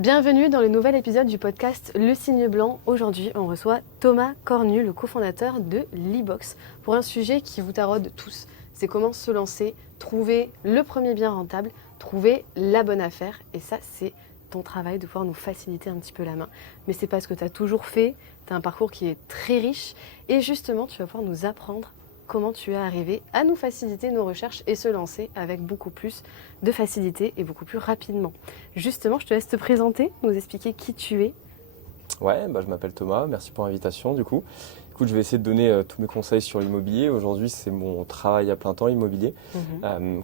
Bienvenue dans le nouvel épisode du podcast Le Signe Blanc. Aujourd'hui, on reçoit Thomas Cornu, le cofondateur de Libox, pour un sujet qui vous taraude tous. C'est comment se lancer, trouver le premier bien rentable, trouver la bonne affaire. Et ça, c'est ton travail de pouvoir nous faciliter un petit peu la main. Mais c'est pas ce que tu as toujours fait. Tu as un parcours qui est très riche. Et justement, tu vas pouvoir nous apprendre comment tu es arrivé à nous faciliter nos recherches et se lancer avec beaucoup plus de facilité et beaucoup plus rapidement. Justement, je te laisse te présenter, nous expliquer qui tu es. Ouais, je m'appelle Thomas, merci pour l'invitation du coup. Écoute, je vais essayer de donner tous mes conseils sur l'immobilier. Aujourd'hui, c'est mon travail à plein temps, immobilier.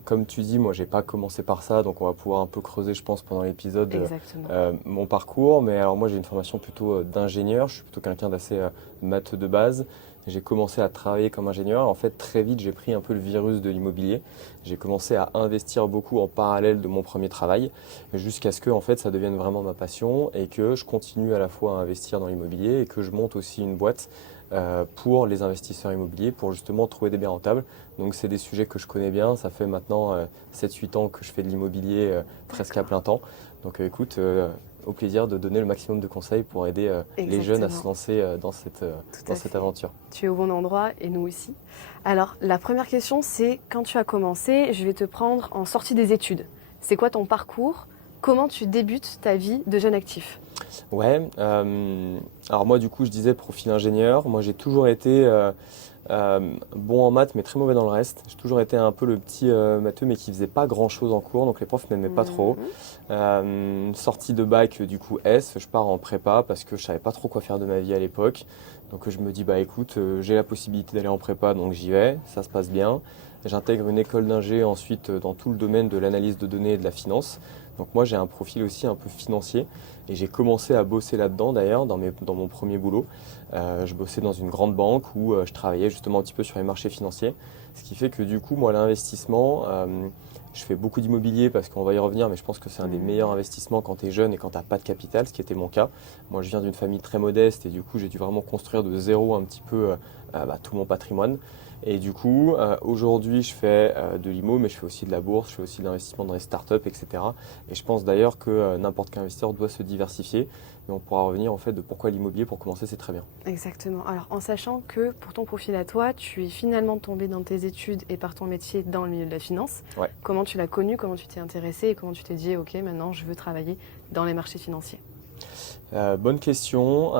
Comme tu dis, moi, j'ai pas commencé par ça, donc on va pouvoir un peu creuser, je pense, pendant l'épisode mon parcours. Mais alors moi, j'ai une formation plutôt d'ingénieur. Je suis plutôt quelqu'un d'assez matheux de base. J'ai commencé à travailler comme ingénieur. En fait, très vite, j'ai pris un peu le virus de l'immobilier. J'ai commencé à investir beaucoup en parallèle de mon premier travail, jusqu'à ce que en fait, ça devienne vraiment ma passion et que je continue à la fois à investir dans l'immobilier et que je monte aussi une boîte pour les investisseurs immobiliers, pour justement trouver des biens rentables. Donc, c'est des sujets que je connais bien. Ça fait maintenant 7-8 ans que je fais de l'immobilier presque à plein temps. Donc, écoute, au plaisir de donner le maximum de conseils pour aider les jeunes à se lancer dans cette aventure. Tu es au bon endroit et nous aussi. Alors, la première question, c'est quand tu as commencé, je vais te prendre en sortie des études. C'est quoi ton parcours? Comment tu débutes ta vie de jeune actif? Ouais, alors moi du coup je disais profil ingénieur. Moi j'ai toujours été bon en maths mais très mauvais dans le reste. J'ai toujours été un peu le petit matheux mais qui faisait pas grand chose en cours, donc les profs m'aimaient pas trop. Sortie de bac du coup S, je pars en prépa parce que je savais pas trop quoi faire de ma vie à l'époque. Donc je me dis bah écoute, j'ai la possibilité d'aller en prépa donc j'y vais, ça se passe bien. J'intègre une école d'ingé ensuite dans tout le domaine de l'analyse de données et de la finance. Donc moi j'ai un profil aussi un peu financier et j'ai commencé à bosser là-dedans d'ailleurs dans mon premier boulot. Je bossais dans une grande banque où je travaillais justement un petit peu sur les marchés financiers. Ce qui fait que du coup moi l'investissement, je fais beaucoup d'immobilier parce qu'on va y revenir, mais je pense que c'est un des meilleurs investissements quand tu es jeune et quand tu n'as pas de capital, ce qui était mon cas. Moi je viens d'une famille très modeste et du coup j'ai dû vraiment construire de zéro un petit peu tout mon patrimoine. Et du coup, aujourd'hui, je fais de l'IMO, mais je fais aussi de la bourse, je fais aussi de l'investissement dans les startups, etc. Et je pense d'ailleurs que n'importe quel investisseur doit se diversifier. Mais on pourra revenir en fait de pourquoi l'immobilier, pour commencer, c'est très bien. Exactement. Alors, en sachant que pour ton profil à toi, tu es finalement tombé dans tes études et par ton métier dans le milieu de la finance. Ouais. Comment tu l'as connu, comment tu t'es intéressé et comment tu t'es dit, ok, maintenant je veux travailler dans les marchés financiers? Bonne question.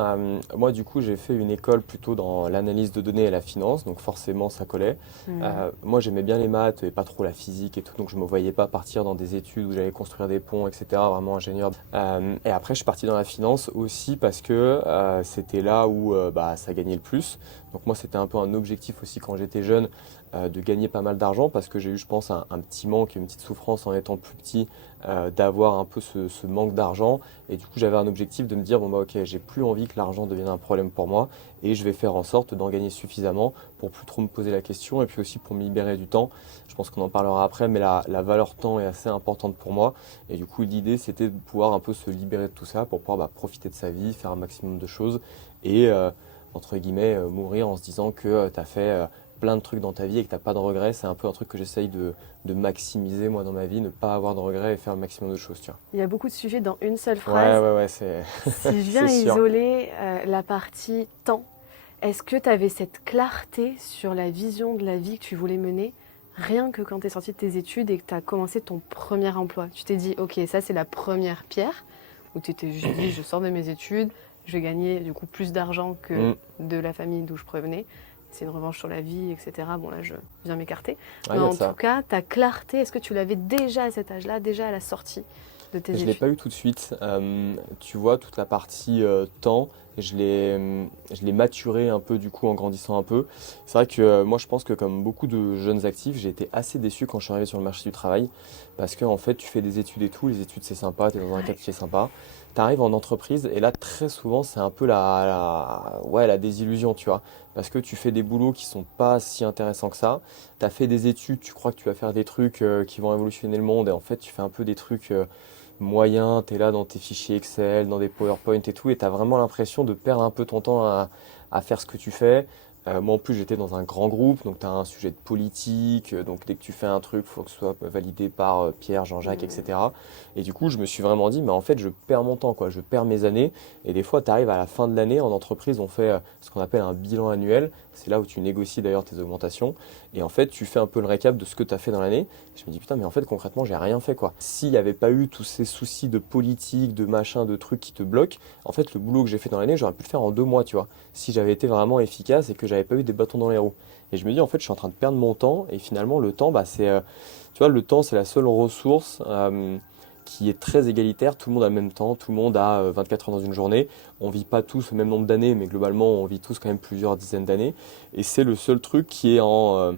Moi, du coup, j'ai fait une école plutôt dans l'analyse de données et la finance, donc forcément, ça collait. Moi, j'aimais bien les maths et pas trop la physique et tout, donc je ne me voyais pas partir dans des études où j'allais construire des ponts, etc., vraiment ingénieur. Et après, je suis parti dans la finance aussi parce que c'était là où ça gagnait le plus. Donc moi, c'était un peu un objectif aussi quand j'étais jeune de gagner pas mal d'argent parce que j'ai eu, je pense, un petit manque, une petite souffrance en étant plus petit d'avoir un peu ce manque d'argent. Et du coup, j'avais un objectif de me dire, bon bah ok, j'ai plus envie que l'argent devienne un problème pour moi et je vais faire en sorte d'en gagner suffisamment pour plus trop me poser la question et puis aussi pour me libérer du temps. Je pense qu'on en parlera après, mais la valeur temps est assez importante pour moi. Et du coup, l'idée, c'était de pouvoir un peu se libérer de tout ça pour pouvoir profiter de sa vie, faire un maximum de choses et entre guillemets, mourir en se disant que tu as fait plein de trucs dans ta vie et que tu n'as pas de regrets. C'est un peu un truc que j'essaye de maximiser moi dans ma vie, ne pas avoir de regrets et faire un maximum de choses. Tu vois. Il y a beaucoup de sujets dans une seule phrase. Ouais, c'est Si je viens c'est sûr. isoler la partie temps, est-ce que tu avais cette clarté sur la vision de la vie que tu voulais mener rien que quand tu es sorti de tes études et que tu as commencé ton premier emploi? Tu t'es dit, ok, ça c'est la première pierre, ou tu t'es juste dit, je sors de mes études, je vais gagner du coup plus d'argent que de la famille d'où je provenais. C'est une revanche sur la vie, etc. Bon là, je viens m'écarter. Mais en tout cas, ta clarté, est-ce que tu l'avais déjà à cet âge-là, déjà à la sortie de tes études? Je ne l'ai pas eu tout de suite. Tu vois, toute la partie temps, je l'ai maturé un peu du coup en grandissant un peu. C'est vrai que moi je pense que comme beaucoup de jeunes actifs, j'ai été assez déçu quand je suis arrivé sur le marché du travail parce que en fait tu fais des études et tout, les études c'est sympa, tu es dans un cadre qui est sympa. Tu arrives en entreprise et là très souvent c'est un peu la désillusion, tu vois. Parce que tu fais des boulots qui sont pas si intéressants que ça. Tu as fait des études, tu crois que tu vas faire des trucs qui vont révolutionner le monde et en fait tu fais un peu des trucs moyen, tu es là dans tes fichiers Excel, dans des PowerPoint et tout, et tu as vraiment l'impression de perdre un peu ton temps à faire ce que tu fais. Moi en plus j'étais dans un grand groupe, donc tu as un sujet de politique, donc dès que tu fais un truc, il faut que ce soit validé par Pierre, Jean-Jacques, etc. Et du coup je me suis vraiment dit, mais en fait je perds mon temps, quoi, je perds mes années. Et des fois tu arrives à la fin de l'année, en entreprise on fait ce qu'on appelle un bilan annuel, c'est là où tu négocies d'ailleurs tes augmentations. Et en fait tu fais un peu le récap de ce que tu as fait dans l'année. Je me dis putain mais en fait concrètement j'ai rien fait quoi. S'il n'y avait pas eu tous ces soucis de politique, de machin, de trucs qui te bloquent, en fait le boulot que j'ai fait dans l'année j'aurais pu le faire en 2 mois, tu vois, si j'avais été vraiment efficace et que j'avais pas eu des bâtons dans les roues. Et je me dis en fait je suis en train de perdre mon temps et finalement le temps tu vois, le temps c'est la seule ressource qui est très égalitaire, tout le monde a le même temps, tout le monde a 24 heures dans une journée, on vit pas tous le même nombre d'années mais globalement on vit tous quand même plusieurs dizaines d'années et c'est le seul truc qui est en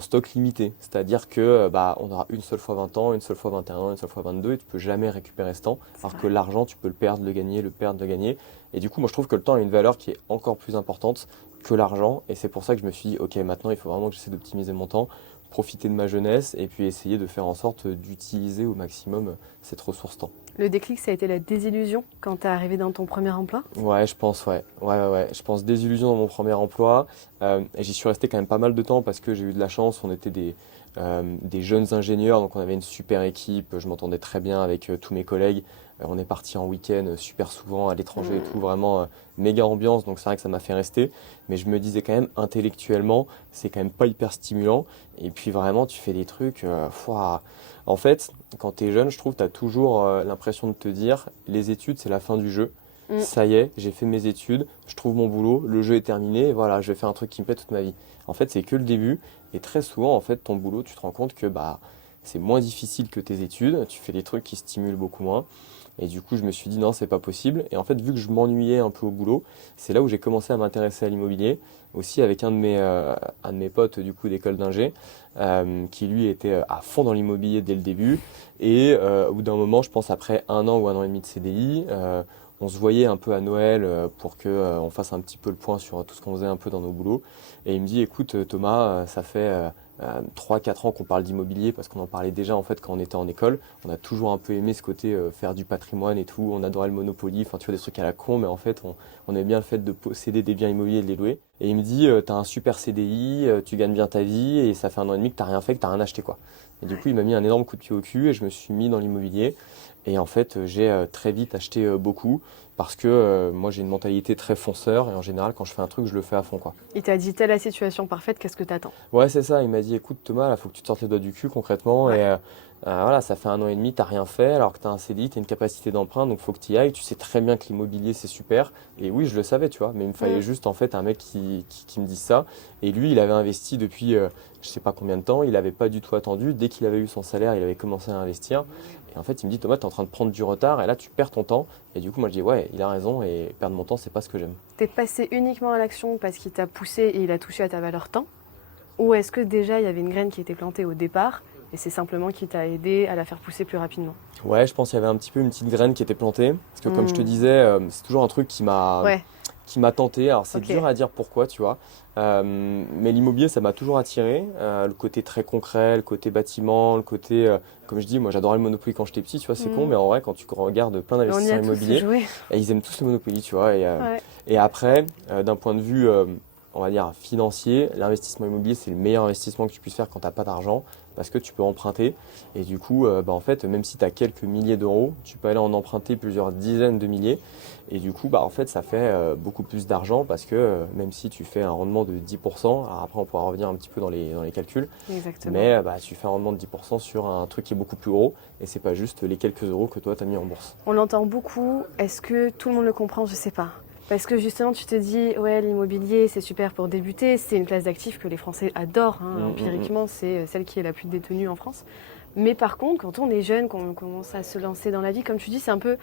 stock limité, c'est-à-dire que on aura une seule fois 20 ans, une seule fois 21, une seule fois 22 et tu peux jamais récupérer ce temps, alors que l'argent tu peux le perdre, le gagner, le perdre, le gagner. Et du coup moi je trouve que le temps a une valeur qui est encore plus importante que l'argent et c'est pour ça que je me suis dit ok maintenant il faut vraiment que j'essaie d'optimiser mon temps, profiter de ma jeunesse et puis essayer de faire en sorte d'utiliser au maximum cette ressource temps. Le déclic, ça a été la désillusion quand tu es arrivé dans ton premier emploi? Ouais, je pense, ouais. Ouais. Je pense désillusion dans mon premier emploi. Et j'y suis resté quand même pas mal de temps parce que j'ai eu de la chance. On était des jeunes ingénieurs, donc on avait une super équipe. Je m'entendais très bien avec tous mes collègues. On est parti en week-end super souvent à l'étranger et tout, vraiment méga ambiance. Donc c'est vrai que ça m'a fait rester. Mais je me disais quand même, intellectuellement, c'est quand même pas hyper stimulant. Et puis vraiment, tu fais des trucs. Fouah. En fait, quand tu es jeune, je trouve, tu as toujours l'impression de te dire, les études, c'est la fin du jeu. Ça y est, j'ai fait mes études, je trouve mon boulot, le jeu est terminé, et voilà, je vais faire un truc qui me plaît toute ma vie. En fait, c'est que le début, et très souvent, en fait, ton boulot, tu te rends compte que c'est moins difficile que tes études, tu fais des trucs qui stimulent beaucoup moins. Et du coup, je me suis dit non, c'est pas possible. Et en fait, vu que je m'ennuyais un peu au boulot, c'est là où j'ai commencé à m'intéresser à l'immobilier, aussi avec un de mes potes du coup d'école d'ingé, qui lui était à fond dans l'immobilier dès le début. Et au bout d'un moment, je pense après 1 an ou 1 an et demi de CDI, on se voyait un peu à Noël pour que on fasse un petit peu le point sur tout ce qu'on faisait un peu dans nos boulots. Et il me dit, écoute Thomas, ça fait 3-4 ans qu'on parle d'immobilier parce qu'on en parlait déjà en fait quand on était en école. On a toujours un peu aimé ce côté faire du patrimoine et tout. On adorait le Monopoly, enfin tu vois des trucs à la con, mais en fait on aime bien le fait de posséder des biens immobiliers et de les louer. Et il me dit, t'as un super CDI, tu gagnes bien ta vie et ça fait 1 an et demi que t'as rien fait, que t'as rien acheté quoi. Et du coup il m'a mis un énorme coup de pied au cul et je me suis mis dans l'immobilier. Et en fait j'ai très vite acheté beaucoup parce que moi j'ai une mentalité très fonceur et en général quand je fais un truc je le fais à fond quoi. Il t'a dit, t'as la situation parfaite, qu'est-ce que t'attends? Ouais, c'est ça. Il m'a dit, écoute Thomas, il faut que tu te sortes les doigts du cul concrètement. Ouais. Et voilà, ça fait 1 an et demi, t'as rien fait, alors que t'as un CDI, t'as une capacité d'emprunt, donc faut que tu y ailles. Tu sais très bien que l'immobilier c'est super. Et oui, je le savais, tu vois. Mais il me fallait juste en fait un mec qui me dise ça. Et lui, il avait investi depuis je sais pas combien de temps. Il n'avait pas du tout attendu. Dès qu'il avait eu son salaire, il avait commencé à investir. Et en fait, il me dit, Thomas, t'es en train de prendre du retard et là tu perds ton temps. Et du coup, moi je dis, ouais, il a raison et perdre mon temps, c'est pas ce que j'aime. T'es passé uniquement à l'action parce qu'il t'a poussé et il a touché à ta valeur temps? Ou est-ce que déjà il y avait une graine qui était plantée au départ et c'est simplement qui t'a aidé à la faire pousser plus rapidement? Ouais, je pense qu'il y avait un petit peu une petite graine qui était plantée. Parce que comme je te disais, c'est toujours un truc Ouais, qui m'a tenté. Alors c'est ok. dur à dire pourquoi, tu vois. Mais l'immobilier, ça m'a toujours attiré. Le côté très concret, le côté bâtiment, le côté, comme je dis, moi j'adorais le Monopoly quand j'étais petit, tu vois, c'est con, mais en vrai, quand tu regardes plein On y a d'investisseurs tous immobiliers, joué. ils aiment tous le Monopoly, tu vois. Ouais. Et après, d'un point de vue, on va dire, financier, l'investissement immobilier, c'est le meilleur investissement que tu puisses faire quand tu n'as pas d'argent, parce que tu peux emprunter. Et du coup, en fait, même si tu as quelques milliers d'euros, tu peux aller en emprunter plusieurs dizaines de milliers. Et du coup, en fait, ça fait beaucoup plus d'argent parce que même si tu fais un rendement de 10%, alors après on pourra revenir un petit peu dans les calculs, Exactement. mais tu fais un rendement de 10% sur un truc qui est beaucoup plus gros et c'est pas juste les quelques euros que toi tu as mis en bourse. On l'entend beaucoup. Est-ce que tout le monde le comprend? Je sais pas. Parce que justement, tu te dis, ouais, l'immobilier, c'est super pour débuter. C'est une classe d'actifs que les Français adorent. Empiriquement, c'est celle qui est la plus détenue en France. Mais par contre, quand on est jeune, qu'on commence à se lancer dans la vie, comme tu dis, c'est un peu,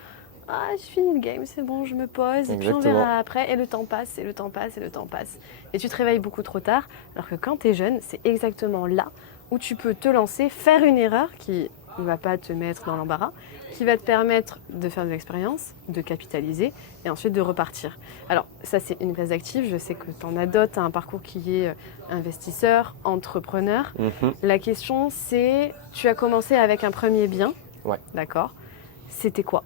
ah, je finis le game, c'est bon, je me pose, et puis on Exactement. verra après. Et le temps passe, et le temps passe, et le temps passe. Et tu te réveilles beaucoup trop tard. Alors que quand tu es jeune, c'est exactement là où tu peux te lancer, faire une erreur qui ne va pas te mettre dans l'embarras, qui va te permettre de faire de l'expérience, de capitaliser et ensuite de repartir. Alors ça c'est une classe d'actifs, je sais que tu en as d'autres, tu as un parcours qui est investisseur, entrepreneur. La question c'est, tu as commencé avec un premier bien, Ouais. d'accord, c'était quoi?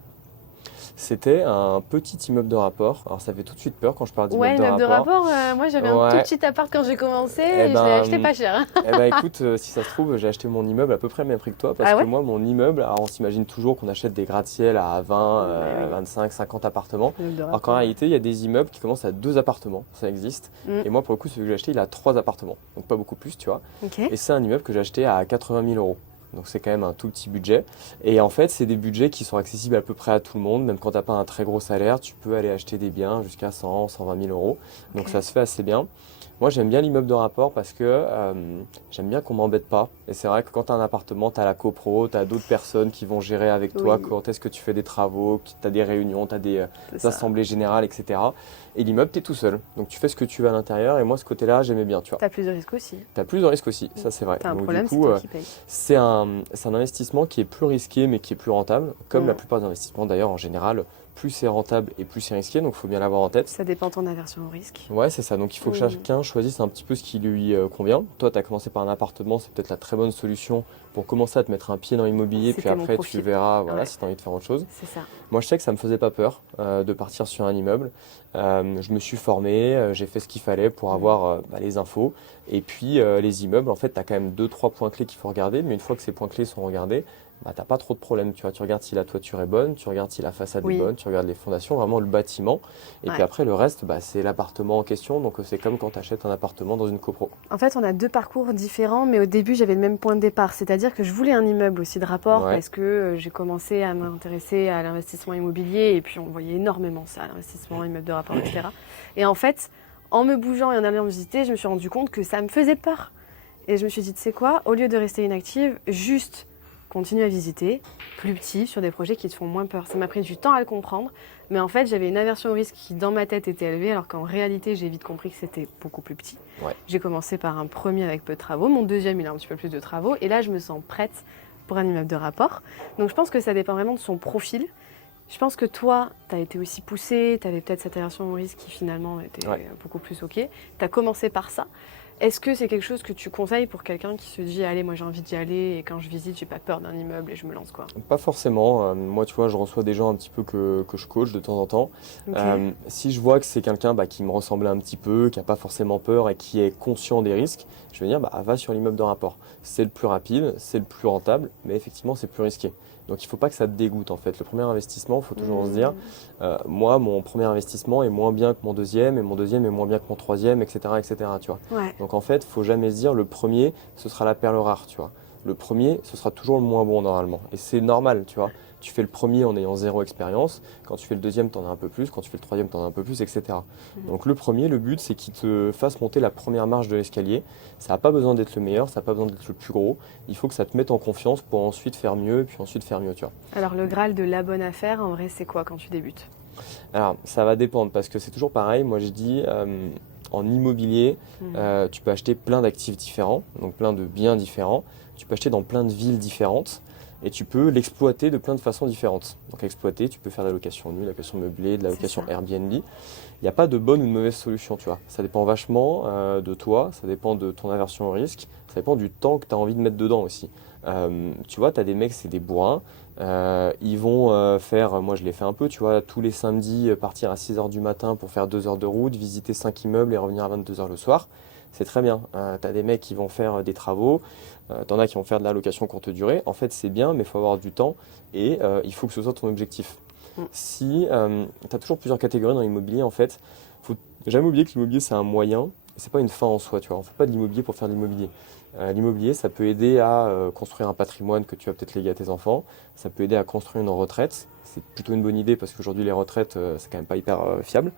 C'était un petit immeuble de rapport. Alors ça fait tout de suite peur quand je parle Ouais, d'immeuble de immeuble de rapport. rapport, moi j'avais un tout Ouais. petit appart quand j'ai commencé Eh et je l'ai acheté ben, pas cher. eh ben écoute, si ça se trouve, j'ai acheté mon immeuble à peu près le même prix que toi parce Ah que ouais? moi, mon immeuble, alors on s'imagine toujours qu'on achète des gratte-ciel à 20, Ouais, oui, 25, 50 appartements. immeuble de Alors qu'en rapport. réalité, il y a des immeubles qui commencent à 2 appartements, ça existe. Mm. Et moi, pour le coup, celui que j'ai acheté, il a 3 appartements, donc pas beaucoup plus, tu vois. Ok. Et c'est un immeuble que j'ai acheté à 80 000 euros. Donc c'est quand même un tout petit budget. Et en fait, c'est des budgets qui sont accessibles à peu près à tout le monde. Même quand tu n'as pas un très gros salaire, tu peux aller acheter des biens jusqu'à 100, 120 000 euros. Donc Ok. ça se fait assez bien. Moi, j'aime bien l'immeuble de rapport parce que j'aime bien qu'on m'embête pas. Et c'est vrai que quand tu as un appartement, tu as la copro, tu as d'autres personnes qui vont gérer avec toi Oui. quand est-ce que tu fais des travaux, tu as des réunions, tu as des C'est ça. assemblées générales, etc. Et l'immeuble, tu es tout seul. Donc tu fais ce que tu veux à l'intérieur. Et moi, ce côté-là, j'aimais bien, tu vois. T'as plus de risques aussi. Tu as plus de risques aussi, ça c'est vrai. T'as un Donc problème, du c'est coup, toi qui payes. c'est un investissement qui est plus risqué mais qui est plus rentable. Comme la Mm. plupart des investissements d'ailleurs en général, plus c'est rentable et plus c'est risqué. Donc il faut bien l'avoir en tête. Ça dépend de ton aversion au risque. Ouais, c'est ça. Donc il faut que Mm. chacun choisisse un petit peu ce qui lui convient. Toi, tu as commencé par un appartement, c'est peut-être la très bonne solution pour commencer à te mettre un pied dans l'immobilier. Puis C'était mon après, tu profil. verras voilà, Ouais. si tu as envie de faire autre chose. C'est ça. Moi, je sais que ça me faisait pas peur de partir sur un immeuble. Je me suis formé, j'ai fait ce qu'il fallait pour avoir les infos. Et puis, les immeubles, en fait, tu as quand même 2-3 points clés qu'il faut regarder. Mais une fois que ces points clés sont regardés, bah, tu n'as pas trop de problèmes. Tu vois, tu regardes si la toiture est bonne, tu regardes si la façade Oui. est bonne, tu regardes les fondations, vraiment le bâtiment. Et Ouais. puis après, le reste, bah, c'est l'appartement en question. Donc, c'est comme quand tu achètes un appartement dans une copro. En fait, on a deux parcours différents, mais au début, j'avais le même point de départ. C'est-à-dire que je voulais un immeuble aussi de rapport Ouais. parce que j'ai commencé à m'intéresser à l'investissement immobilier et puis on voyait énormément ça, l'investissement, immeuble de rapport, etc. Et en fait, en me bougeant et en allant visiter, je me suis rendu compte que ça me faisait peur. Et je me suis dit, tu sais quoi, au lieu de rester inactive, juste continue à visiter, plus petit, sur des projets qui te font moins peur. Ça m'a pris du temps à le comprendre, mais en fait, j'avais une aversion au risque qui, dans ma tête, était élevée, alors qu'en réalité, j'ai vite compris que c'était beaucoup plus petit. Ouais. J'ai commencé par un premier avec peu de travaux, mon deuxième, il a un petit peu plus de travaux, et là, je me sens prête pour un immeuble de rapport. Donc, je pense que ça dépend vraiment de son profil. Je pense que toi, tu as été aussi poussée, tu avais peut-être cette aversion au risque qui, finalement, était beaucoup plus OK. Tu as commencé par ça. Est-ce que c'est quelque chose que tu conseilles pour quelqu'un qui se dit « Allez, moi j'ai envie d'y aller et quand je visite, j'ai pas peur d'un immeuble et je me lance quoi ?» Pas forcément. Moi, tu vois, je reçois des gens un petit peu que je coach de temps en temps. Ok. Si je vois que c'est quelqu'un qui me ressemble un petit peu, qui n'a pas forcément peur et qui est conscient des risques, je vais dire va sur l'immeuble de rapport. C'est le plus rapide, c'est le plus rentable, mais effectivement, c'est plus risqué. Donc il ne faut pas que ça te dégoûte en fait. Le premier investissement, il faut toujours se dire, moi, mon premier investissement est moins bien que mon deuxième, et mon deuxième est moins bien que mon troisième, etc. etc. tu vois. Ouais. Donc en fait, il ne faut jamais se dire, le premier, ce sera la perle rare, tu vois. Le premier, ce sera toujours le moins bon normalement. Et c'est normal, tu vois. Tu fais le premier en ayant 0 expérience. Quand tu fais le deuxième, tu en as un peu plus. Quand tu fais le troisième, tu en as un peu plus, etc. Donc le premier, le but, c'est qu'il te fasse monter la première marche de l'escalier. Ça n'a pas besoin d'être le meilleur, ça n'a pas besoin d'être le plus gros. Il faut que ça te mette en confiance pour ensuite faire mieux, puis ensuite faire mieux, tu vois. Alors le Graal de la bonne affaire, en vrai, c'est quoi quand tu débutes? Alors, ça va dépendre parce que c'est toujours pareil. Moi, je dis, en immobilier, tu peux acheter plein d'actifs différents, donc plein de biens différents. Tu peux acheter dans plein de villes différentes et tu peux l'exploiter de plein de façons différentes. Donc, exploiter, tu peux faire de la location nue, de la location meublée, de la location Airbnb. Il n'y a pas de bonne ou de mauvaise solution, tu vois. Ça dépend vachement de toi, ça dépend de ton aversion au risque, ça dépend du temps que tu as envie de mettre dedans aussi. Tu vois, tu as des mecs, c'est des bourrins. Ils vont faire, moi je l'ai fait un peu, tu vois, tous les samedis, partir à 6h du matin pour faire 2 heures de route, visiter 5 immeubles et revenir à 22h le soir. C'est très bien. Tu as des mecs qui vont faire des travaux, tu en as qui vont faire de la location courte durée. En fait, c'est bien, mais il faut avoir du temps et il faut que ce soit ton objectif. Si tu as toujours plusieurs catégories dans l'immobilier, en fait, faut jamais oublier que l'immobilier c'est un moyen et c'est pas une fin en soi, tu vois. On ne fait pas de l'immobilier pour faire de l'immobilier. L'immobilier, ça peut aider à construire un patrimoine que tu vas peut-être léguer à tes enfants. Ça peut aider à construire une retraite. C'est plutôt une bonne idée parce qu'aujourd'hui, les retraites, c'est quand même pas hyper fiable.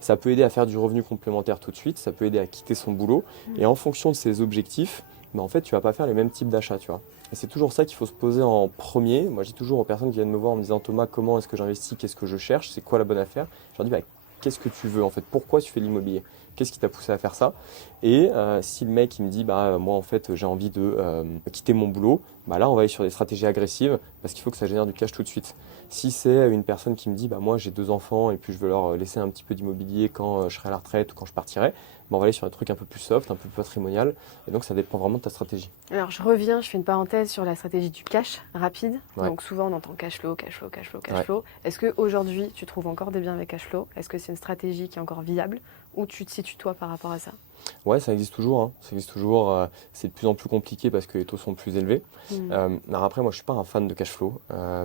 Ça peut aider à faire du revenu complémentaire tout de suite. Ça peut aider à quitter son boulot. Et en fonction de ces objectifs, en fait, tu vas pas faire les mêmes types d'achats, tu vois. Et c'est toujours ça qu'il faut se poser en premier. Moi, je dis toujours aux personnes qui viennent me voir en me disant « Thomas, comment est-ce que j'investis? Qu'est-ce que je cherche? C'est quoi la bonne affaire ?» Je leur dis qu'est-ce que tu veux en fait? Pourquoi tu fais de l'immobilier? Qu'est-ce qui t'a poussé à faire ça? Et si le mec il me dit moi en fait j'ai envie de quitter mon boulot, bah là, on va aller sur des stratégies agressives parce qu'il faut que ça génère du cash tout de suite. Si c'est une personne qui me dit, bah moi j'ai 2 enfants et puis je veux leur laisser un petit peu d'immobilier quand je serai à la retraite ou quand je partirai, bah on va aller sur des trucs un peu plus soft, un peu plus patrimonial. Et donc ça dépend vraiment de ta stratégie. Alors je reviens, je fais une parenthèse sur la stratégie du cash rapide. Ouais. Donc souvent on entend cash flow, cash flow, cash flow, cash Ouais. flow. Est-ce qu'aujourd'hui tu trouves encore des biens avec cash flow? Est-ce que c'est une stratégie qui est encore viable ou tu te situes toi par rapport à ça? Ouais, ça existe toujours, hein. Ça existe toujours. C'est de plus en plus compliqué parce que les taux sont plus élevés. Alors après, moi, je suis pas un fan de cash flow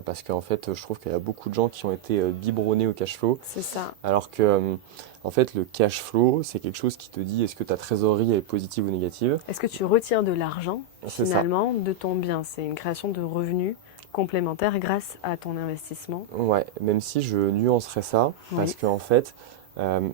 parce qu'en fait, je trouve qu'il y a beaucoup de gens qui ont été biberonnés au cash flow. C'est ça. Alors que, en fait, le cash flow, c'est quelque chose qui te dit est-ce que ta trésorerie est positive ou négative. Est-ce que tu retires de l'argent C'est ça. finalement de ton bien? C'est une création de revenus complémentaires grâce à ton investissement. Ouais, même si je nuancerais ça parce Oui. qu'en fait, euh,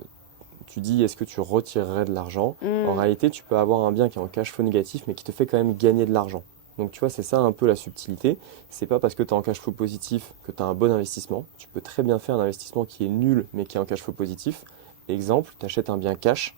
tu dis est-ce que tu retirerais de l'argent? En réalité, tu peux avoir un bien qui est en cash flow négatif, mais qui te fait quand même gagner de l'argent. Donc tu vois, c'est ça un peu la subtilité. C'est pas parce que tu es en cash flow positif que tu as un bon investissement. Tu peux très bien faire un investissement qui est nul, mais qui est en cash flow positif. Exemple, tu achètes un bien cash,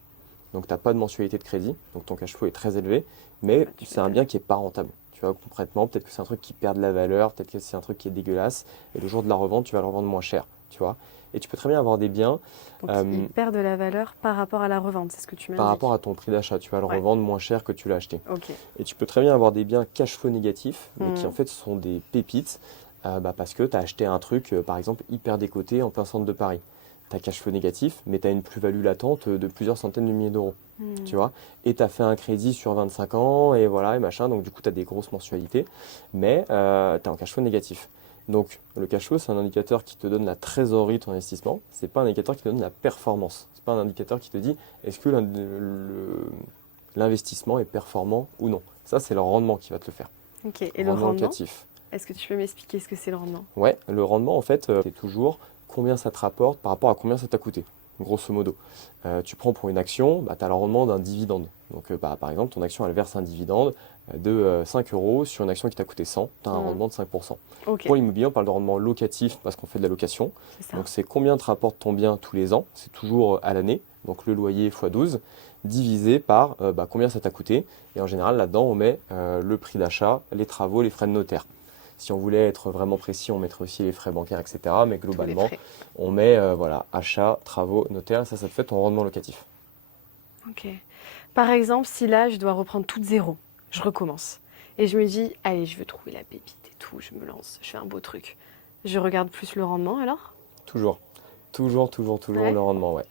donc tu n'as pas de mensualité de crédit, donc ton cash flow est très élevé, mais c'est un bien qui n'est pas rentable. Tu vois, concrètement, peut-être que c'est un truc qui perd de la valeur, peut-être que c'est un truc qui est dégueulasse, et le jour de la revente, tu vas le revendre moins cher, tu vois. Et tu peux très bien avoir des biens Donc il perd de la valeur par rapport à la revente, c'est ce que tu m'as par dit. rapport à ton prix d'achat, tu vas le Ouais. revendre moins cher que tu l'as acheté. Ok. Et tu peux très bien avoir des biens cash flow négatifs, mais qui en fait sont des pépites, parce que tu as acheté un truc, par exemple, hyper décoté en plein centre de Paris. Tu as cash flow négatif, mais tu as une plus-value latente de plusieurs centaines de milliers d'euros, tu vois. Et tu as fait un crédit sur 25 ans, et voilà, et machin, donc du coup, tu as des grosses mensualités, mais tu es en cash flow négatif. Donc, le cash flow, c'est un indicateur qui te donne la trésorerie de ton investissement. Ce n'est pas un indicateur qui te donne la performance. Ce n'est pas un indicateur qui te dit est-ce que l'investissement est performant ou non. Ça, c'est le rendement qui va te le faire. Ok. Et le rendement, locatif. est-ce que tu peux m'expliquer ce que c'est le rendement? Ouais, le rendement, en fait, c'est toujours combien ça te rapporte par rapport à combien ça t'a coûté, grosso modo. Tu prends pour une action, bah, tu as le rendement d'un dividende. Donc, par exemple, ton action, elle verse un dividende de 5 euros sur une action qui t'a coûté 100, tu as un rendement de 5%. Ok. Pour l'immobilier, on parle de rendement locatif parce qu'on fait de la location. C'est ça. Donc, c'est combien te rapporte ton bien tous les ans, c'est toujours à l'année, donc le loyer x 12, divisé par combien ça t'a coûté. Et en général, là-dedans, on met le prix d'achat, les travaux, les frais de notaire. Si on voulait être vraiment précis, on mettrait aussi les frais bancaires, etc. Mais Tous les globalement, frais. on met achat, travaux, notaire, ça te fait ton rendement locatif. Ok. Par exemple, si là, je dois reprendre tout de zéro, je recommence. Et je me dis, allez, je veux trouver la pépite et tout, je me lance, je fais un beau truc. Je regarde plus le rendement alors? Toujours, toujours Ouais. le rendement, ouais.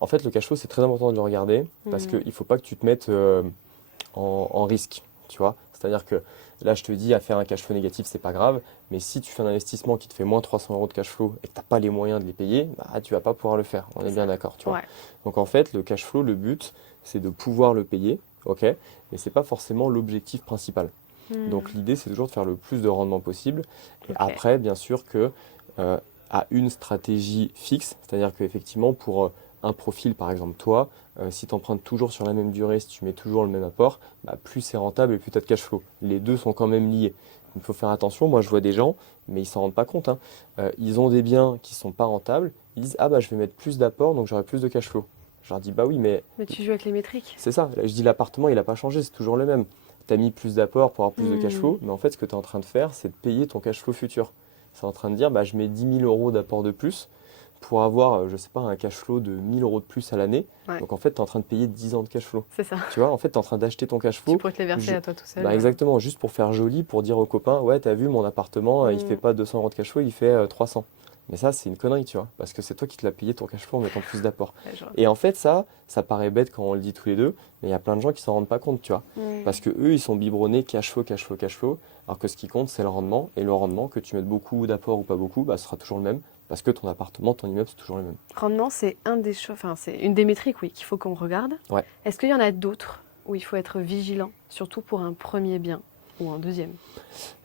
En fait, le cash flow, c'est très important de le regarder parce qu'il ne faut pas que tu te mettes en risque, tu vois. C'est-à-dire que là, je te dis, à faire un cash flow négatif, c'est pas grave, mais si tu fais un investissement qui te fait moins 300 euros de cash flow et que tu n'as pas les moyens de les payer, bah, tu vas pas pouvoir le faire. On est bien d'accord, tu vois. Ouais. Donc en fait, le cash flow, le but, c'est de pouvoir le payer, ok, mais c'est pas forcément l'objectif principal. Donc l'idée, c'est toujours de faire le plus de rendement possible. Et Ok. après, bien sûr que à une stratégie fixe, c'est-à-dire qu'effectivement, pour un profil, par exemple toi, si tu empruntes toujours sur la même durée, si tu mets toujours le même apport, bah, plus c'est rentable et plus tu as de cash flow. Les deux sont quand même liés. Il faut faire attention. Moi, je vois des gens, mais ils ne s'en rendent pas compte, hein. Ils ont des biens qui ne sont pas rentables. Ils disent ah bah je vais mettre plus d'apport, donc j'aurai plus de cash flow. Je leur dis bah oui, mais Mais tu joues avec les métriques. c'est ça. Là, je dis l'appartement, il n'a pas changé, c'est toujours le même. Tu as mis plus d'apport pour avoir plus de cash flow, mais en fait, ce que tu es en train de faire, c'est de payer ton cash flow futur. C'est en train de dire, bah, je mets 10 000 euros d'apport de plus pour avoir, je sais pas, un cash flow de 1 000 euros de plus à l'année. Ouais. Donc en fait, tu es en train de payer 10 ans de cash flow. C'est ça. Tu vois, en fait, tu es en train d'acheter ton cash Tu flow. pourrais te les verser à toi tout seul. Bah, exactement, juste pour faire joli, pour dire aux copains, ouais, t'as vu, mon appartement, il fait pas 200 euros de cash flow, il fait 300. Mais ça, c'est une connerie, tu vois, parce que c'est toi qui te l'as payé ton cash flow en mettant plus d'apport. Ouais, genre. Et en fait, ça paraît bête quand on le dit tous les deux, mais il y a plein de gens qui s'en rendent pas compte, tu vois. Parce que eux, ils sont biberonnés cash flow, cash flow, cash flow, alors que ce qui compte, c'est le rendement. Et le rendement, que tu mettes beaucoup d'apport ou pas beaucoup, bah, ce sera toujours le même, parce que ton appartement, ton immeuble, c'est toujours le même. Rendement, c'est c'est une des métriques, oui, qu'il faut qu'on regarde. Ouais. Est-ce qu'il y en a d'autres où il faut être vigilant, surtout pour un premier bien ou un deuxième?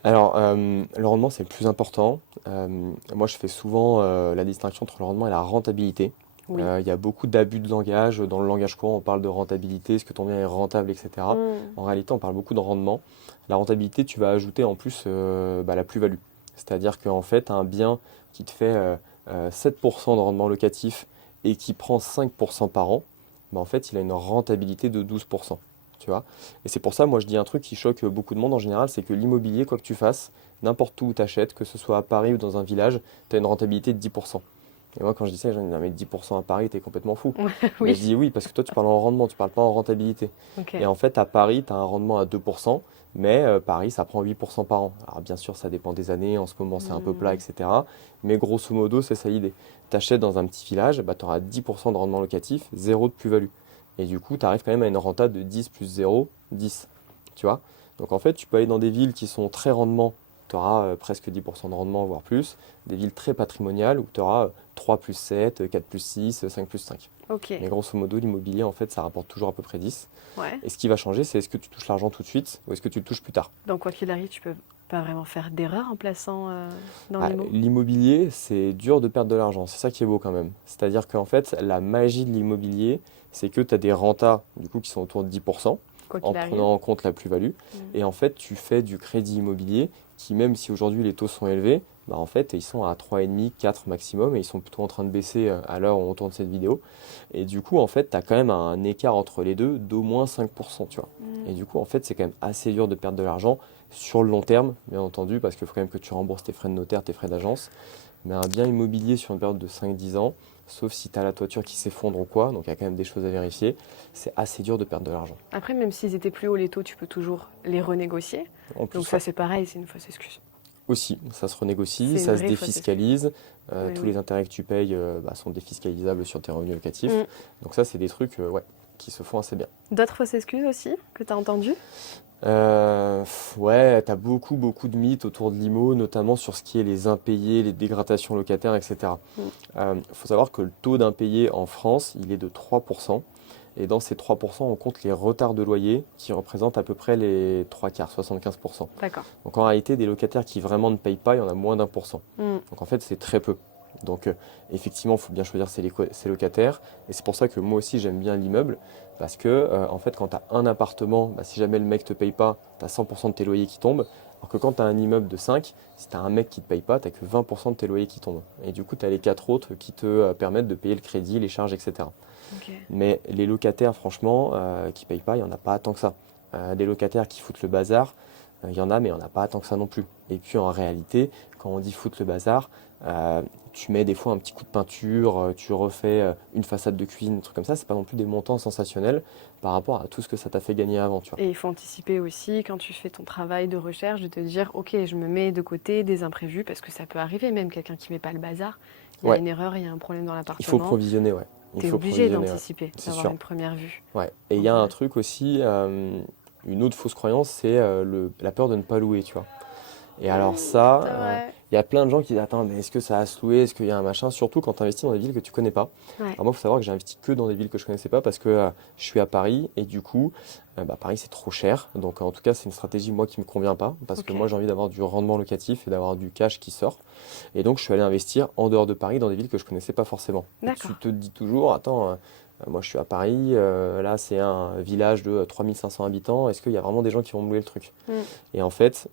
Alors, le rendement, c'est le plus important. Moi, je fais souvent la distinction entre le rendement et la rentabilité. Oui. Il y a beaucoup d'abus de langage. Dans le langage courant, on parle de rentabilité, est-ce que ton bien est rentable, etc. En réalité, on parle beaucoup de rendement. La rentabilité, tu vas ajouter en plus la plus-value. C'est-à-dire qu'en fait, un bien qui te fait 7% de rendement locatif et qui prend 5% par an, bah, en fait, il a une rentabilité de 12%. tu vois. Et c'est pour ça, moi, je dis un truc qui choque beaucoup de monde en général, c'est que l'immobilier, quoi que tu fasses, n'importe où tu achètes, que ce soit à Paris ou dans un village, tu as une rentabilité de 10%. Et moi, quand je dis ça, les gens me disent, non, mais 10% à Paris, t'es complètement fou. Mais Oui. je dis oui, parce que toi, tu parles en rendement, tu parles pas en rentabilité. Ok. Et en fait, à Paris, tu as un rendement à 2%, mais Paris, ça prend 8% par an. Alors bien sûr, ça dépend des années, en ce moment, c'est un peu plat, Hmm. etc. Mais grosso modo, c'est ça l'idée. Tu achètes dans un petit village, bah, tu auras 10% de rendement locatif, zéro de plus-value. Et du coup, tu arrives quand même à une renta de 10 plus 0, 10. Tu vois? Donc en fait, tu peux aller dans des villes qui sont très rendement, tu auras presque 10% de rendement, voire plus. Des villes très patrimoniales où tu auras 3 plus 7, 4 plus 6, 5 plus 5. Ok. Mais grosso modo, l'immobilier, en fait, ça rapporte toujours à peu près 10. Ouais. Et ce qui va changer, c'est est-ce que tu touches l'argent tout de suite ou est-ce que tu le touches plus tard? Donc quoi qu'il arrive, tu peux pas vraiment faire d'erreur en plaçant dans Ah, les mots. l'immobilier, c'est dur de perdre de l'argent. C'est ça qui est beau quand même. C'est-à-dire qu'en fait, la magie de l'immobilier, c'est que tu as des rentas du coup, qui sont autour de 10% Quoi en qu'il arrive. prenant en compte la plus-value. Hmm. Et en fait, tu fais du crédit immobilier qui, même si aujourd'hui les taux sont élevés, bah en fait, ils sont à 3,5, 4 maximum et ils sont plutôt en train de baisser à l'heure où on tourne cette vidéo. Et du coup, en fait, tu as quand même un écart entre les deux d'au moins 5%, tu vois. Hmm. Et du coup, en fait, c'est quand même assez dur de perdre de l'argent sur le long terme, bien entendu, parce qu'il faut quand même que tu rembourses tes frais de notaire, tes frais d'agence. Mais un bien immobilier sur une période de 5-10 ans, sauf si tu as la toiture qui s'effondre ou quoi, donc il y a quand même des choses à vérifier, c'est assez dur de perdre de l'argent. Après, même s'ils étaient plus hauts les taux, tu peux toujours les renégocier. En plus, Donc ça, c'est pareil, c'est une fausse excuse. aussi, ça se renégocie, C'est une ça se vraie fausse excuse. défiscalise, Oui, tous oui. les intérêts que tu payes bah, sont défiscalisables sur tes revenus locatifs. Hmm. Donc ça, c'est des trucs ouais, qui se font assez bien. D'autres fausses excuses aussi que tu as entendues? Ouais, t'as beaucoup de mythes autour de l'IMO, notamment sur ce qui est les impayés, les dégradations locataires, etc. Hmm. Faut savoir que le taux d'impayé en France, il est de 3%. Et dans ces 3%, on compte les retards de loyer qui représentent à peu près les 3 quarts, 75%. D'accord. Donc en réalité, des locataires qui vraiment ne payent pas, il y en a moins d'1%. Hmm. Donc en fait, c'est très peu. Donc effectivement, il faut bien choisir ses locataires. Et c'est pour ça que moi aussi, j'aime bien l'immeuble. Parce que en fait, quand tu as un appartement, bah, si jamais le mec ne te paye pas, tu as 100% de tes loyers qui tombent. Alors que quand tu as un immeuble de 5, si tu as un mec qui ne te paye pas, tu n'as que 20% de tes loyers qui tombent. Et du coup, tu as les 4 autres qui te permettent de payer le crédit, les charges, etc. Ok. Mais les locataires, franchement, qui ne payent pas, il n'y en a pas tant que ça. Des locataires qui foutent le bazar, il y en a, mais il n'y en a pas tant que ça non plus. Et puis en réalité, quand on dit foutre le bazar, tu mets des fois un petit coup de peinture, tu refais une façade de cuisine, un truc comme ça, c'est pas non plus des montants sensationnels par rapport à tout ce que ça t'a fait gagner avant, tu vois. Et il faut anticiper aussi, quand tu fais ton travail de recherche, de te dire, ok, je me mets de côté des imprévus, parce que ça peut arriver, même quelqu'un qui met pas le bazar, il y a Ouais, une erreur, il y a un problème dans il faut l'appartement, provisionner, ouais. Il tu es faut obligé provisionner, ouais. d'anticiper, C'est d'avoir sûr. une première vue. Ouais. Et il y Donc a un voilà. truc aussi, une autre fausse croyance, c'est la peur de ne pas louer, tu vois. Et alors ça, C'est vrai. il y a plein de gens qui disent, attends, mais est-ce que ça a se louer? Est-ce qu'il y a un machin? Surtout quand tu investis dans des villes que tu connais pas. Ouais. Alors moi, il faut savoir que j'ai investi que dans des villes que je connaissais pas parce que je suis à Paris et du coup, bah, Paris c'est trop cher. Donc en tout cas, c'est une stratégie moi qui me convient pas parce que Ok. moi j'ai envie d'avoir du rendement locatif et d'avoir du cash qui sort. Et donc je suis allé investir en dehors de Paris dans des villes que je connaissais pas forcément. Et tu D'accord. te dis toujours, attends, moi je suis à Paris, là c'est un village de 3500 habitants, est-ce qu'il y a vraiment des gens qui vont me louer le truc? Mm. Et en fait,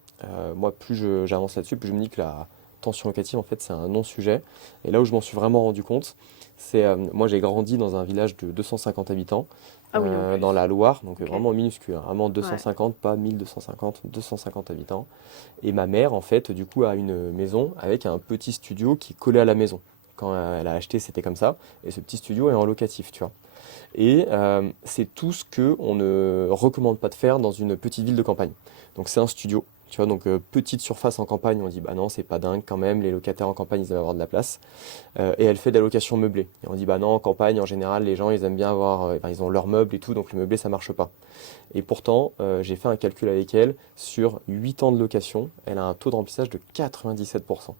moi, plus j'avance là-dessus, plus je me dis que la tension locative, en fait, c'est un non-sujet. Et là où je m'en suis vraiment rendu compte, c'est, moi, j'ai grandi dans un village de 250 habitants, Ah oui, en plus. dans la Loire, donc Ok. vraiment minuscule, hein, vraiment Ouais. 250, pas 1250, 250 habitants. Et ma mère, en fait, du coup, a une maison avec un petit studio qui est collé à la maison. Quand elle a acheté, c'était comme ça. Et ce petit studio est en locatif, tu vois. Et c'est tout ce qu'on ne recommande pas de faire dans une petite ville de campagne. Donc c'est un studio, tu vois, donc petite surface en campagne, on dit bah non, c'est pas dingue quand même, les locataires en campagne, ils aiment avoir de la place. Et elle fait de la location meublée. Et on dit bah non, en campagne, en général, les gens, ils aiment bien avoir, ils ont leurs meubles et tout, donc le meublé, ça marche pas. Et pourtant, j'ai fait un calcul avec elle, sur 8 ans de location, elle a un taux de remplissage de 97%.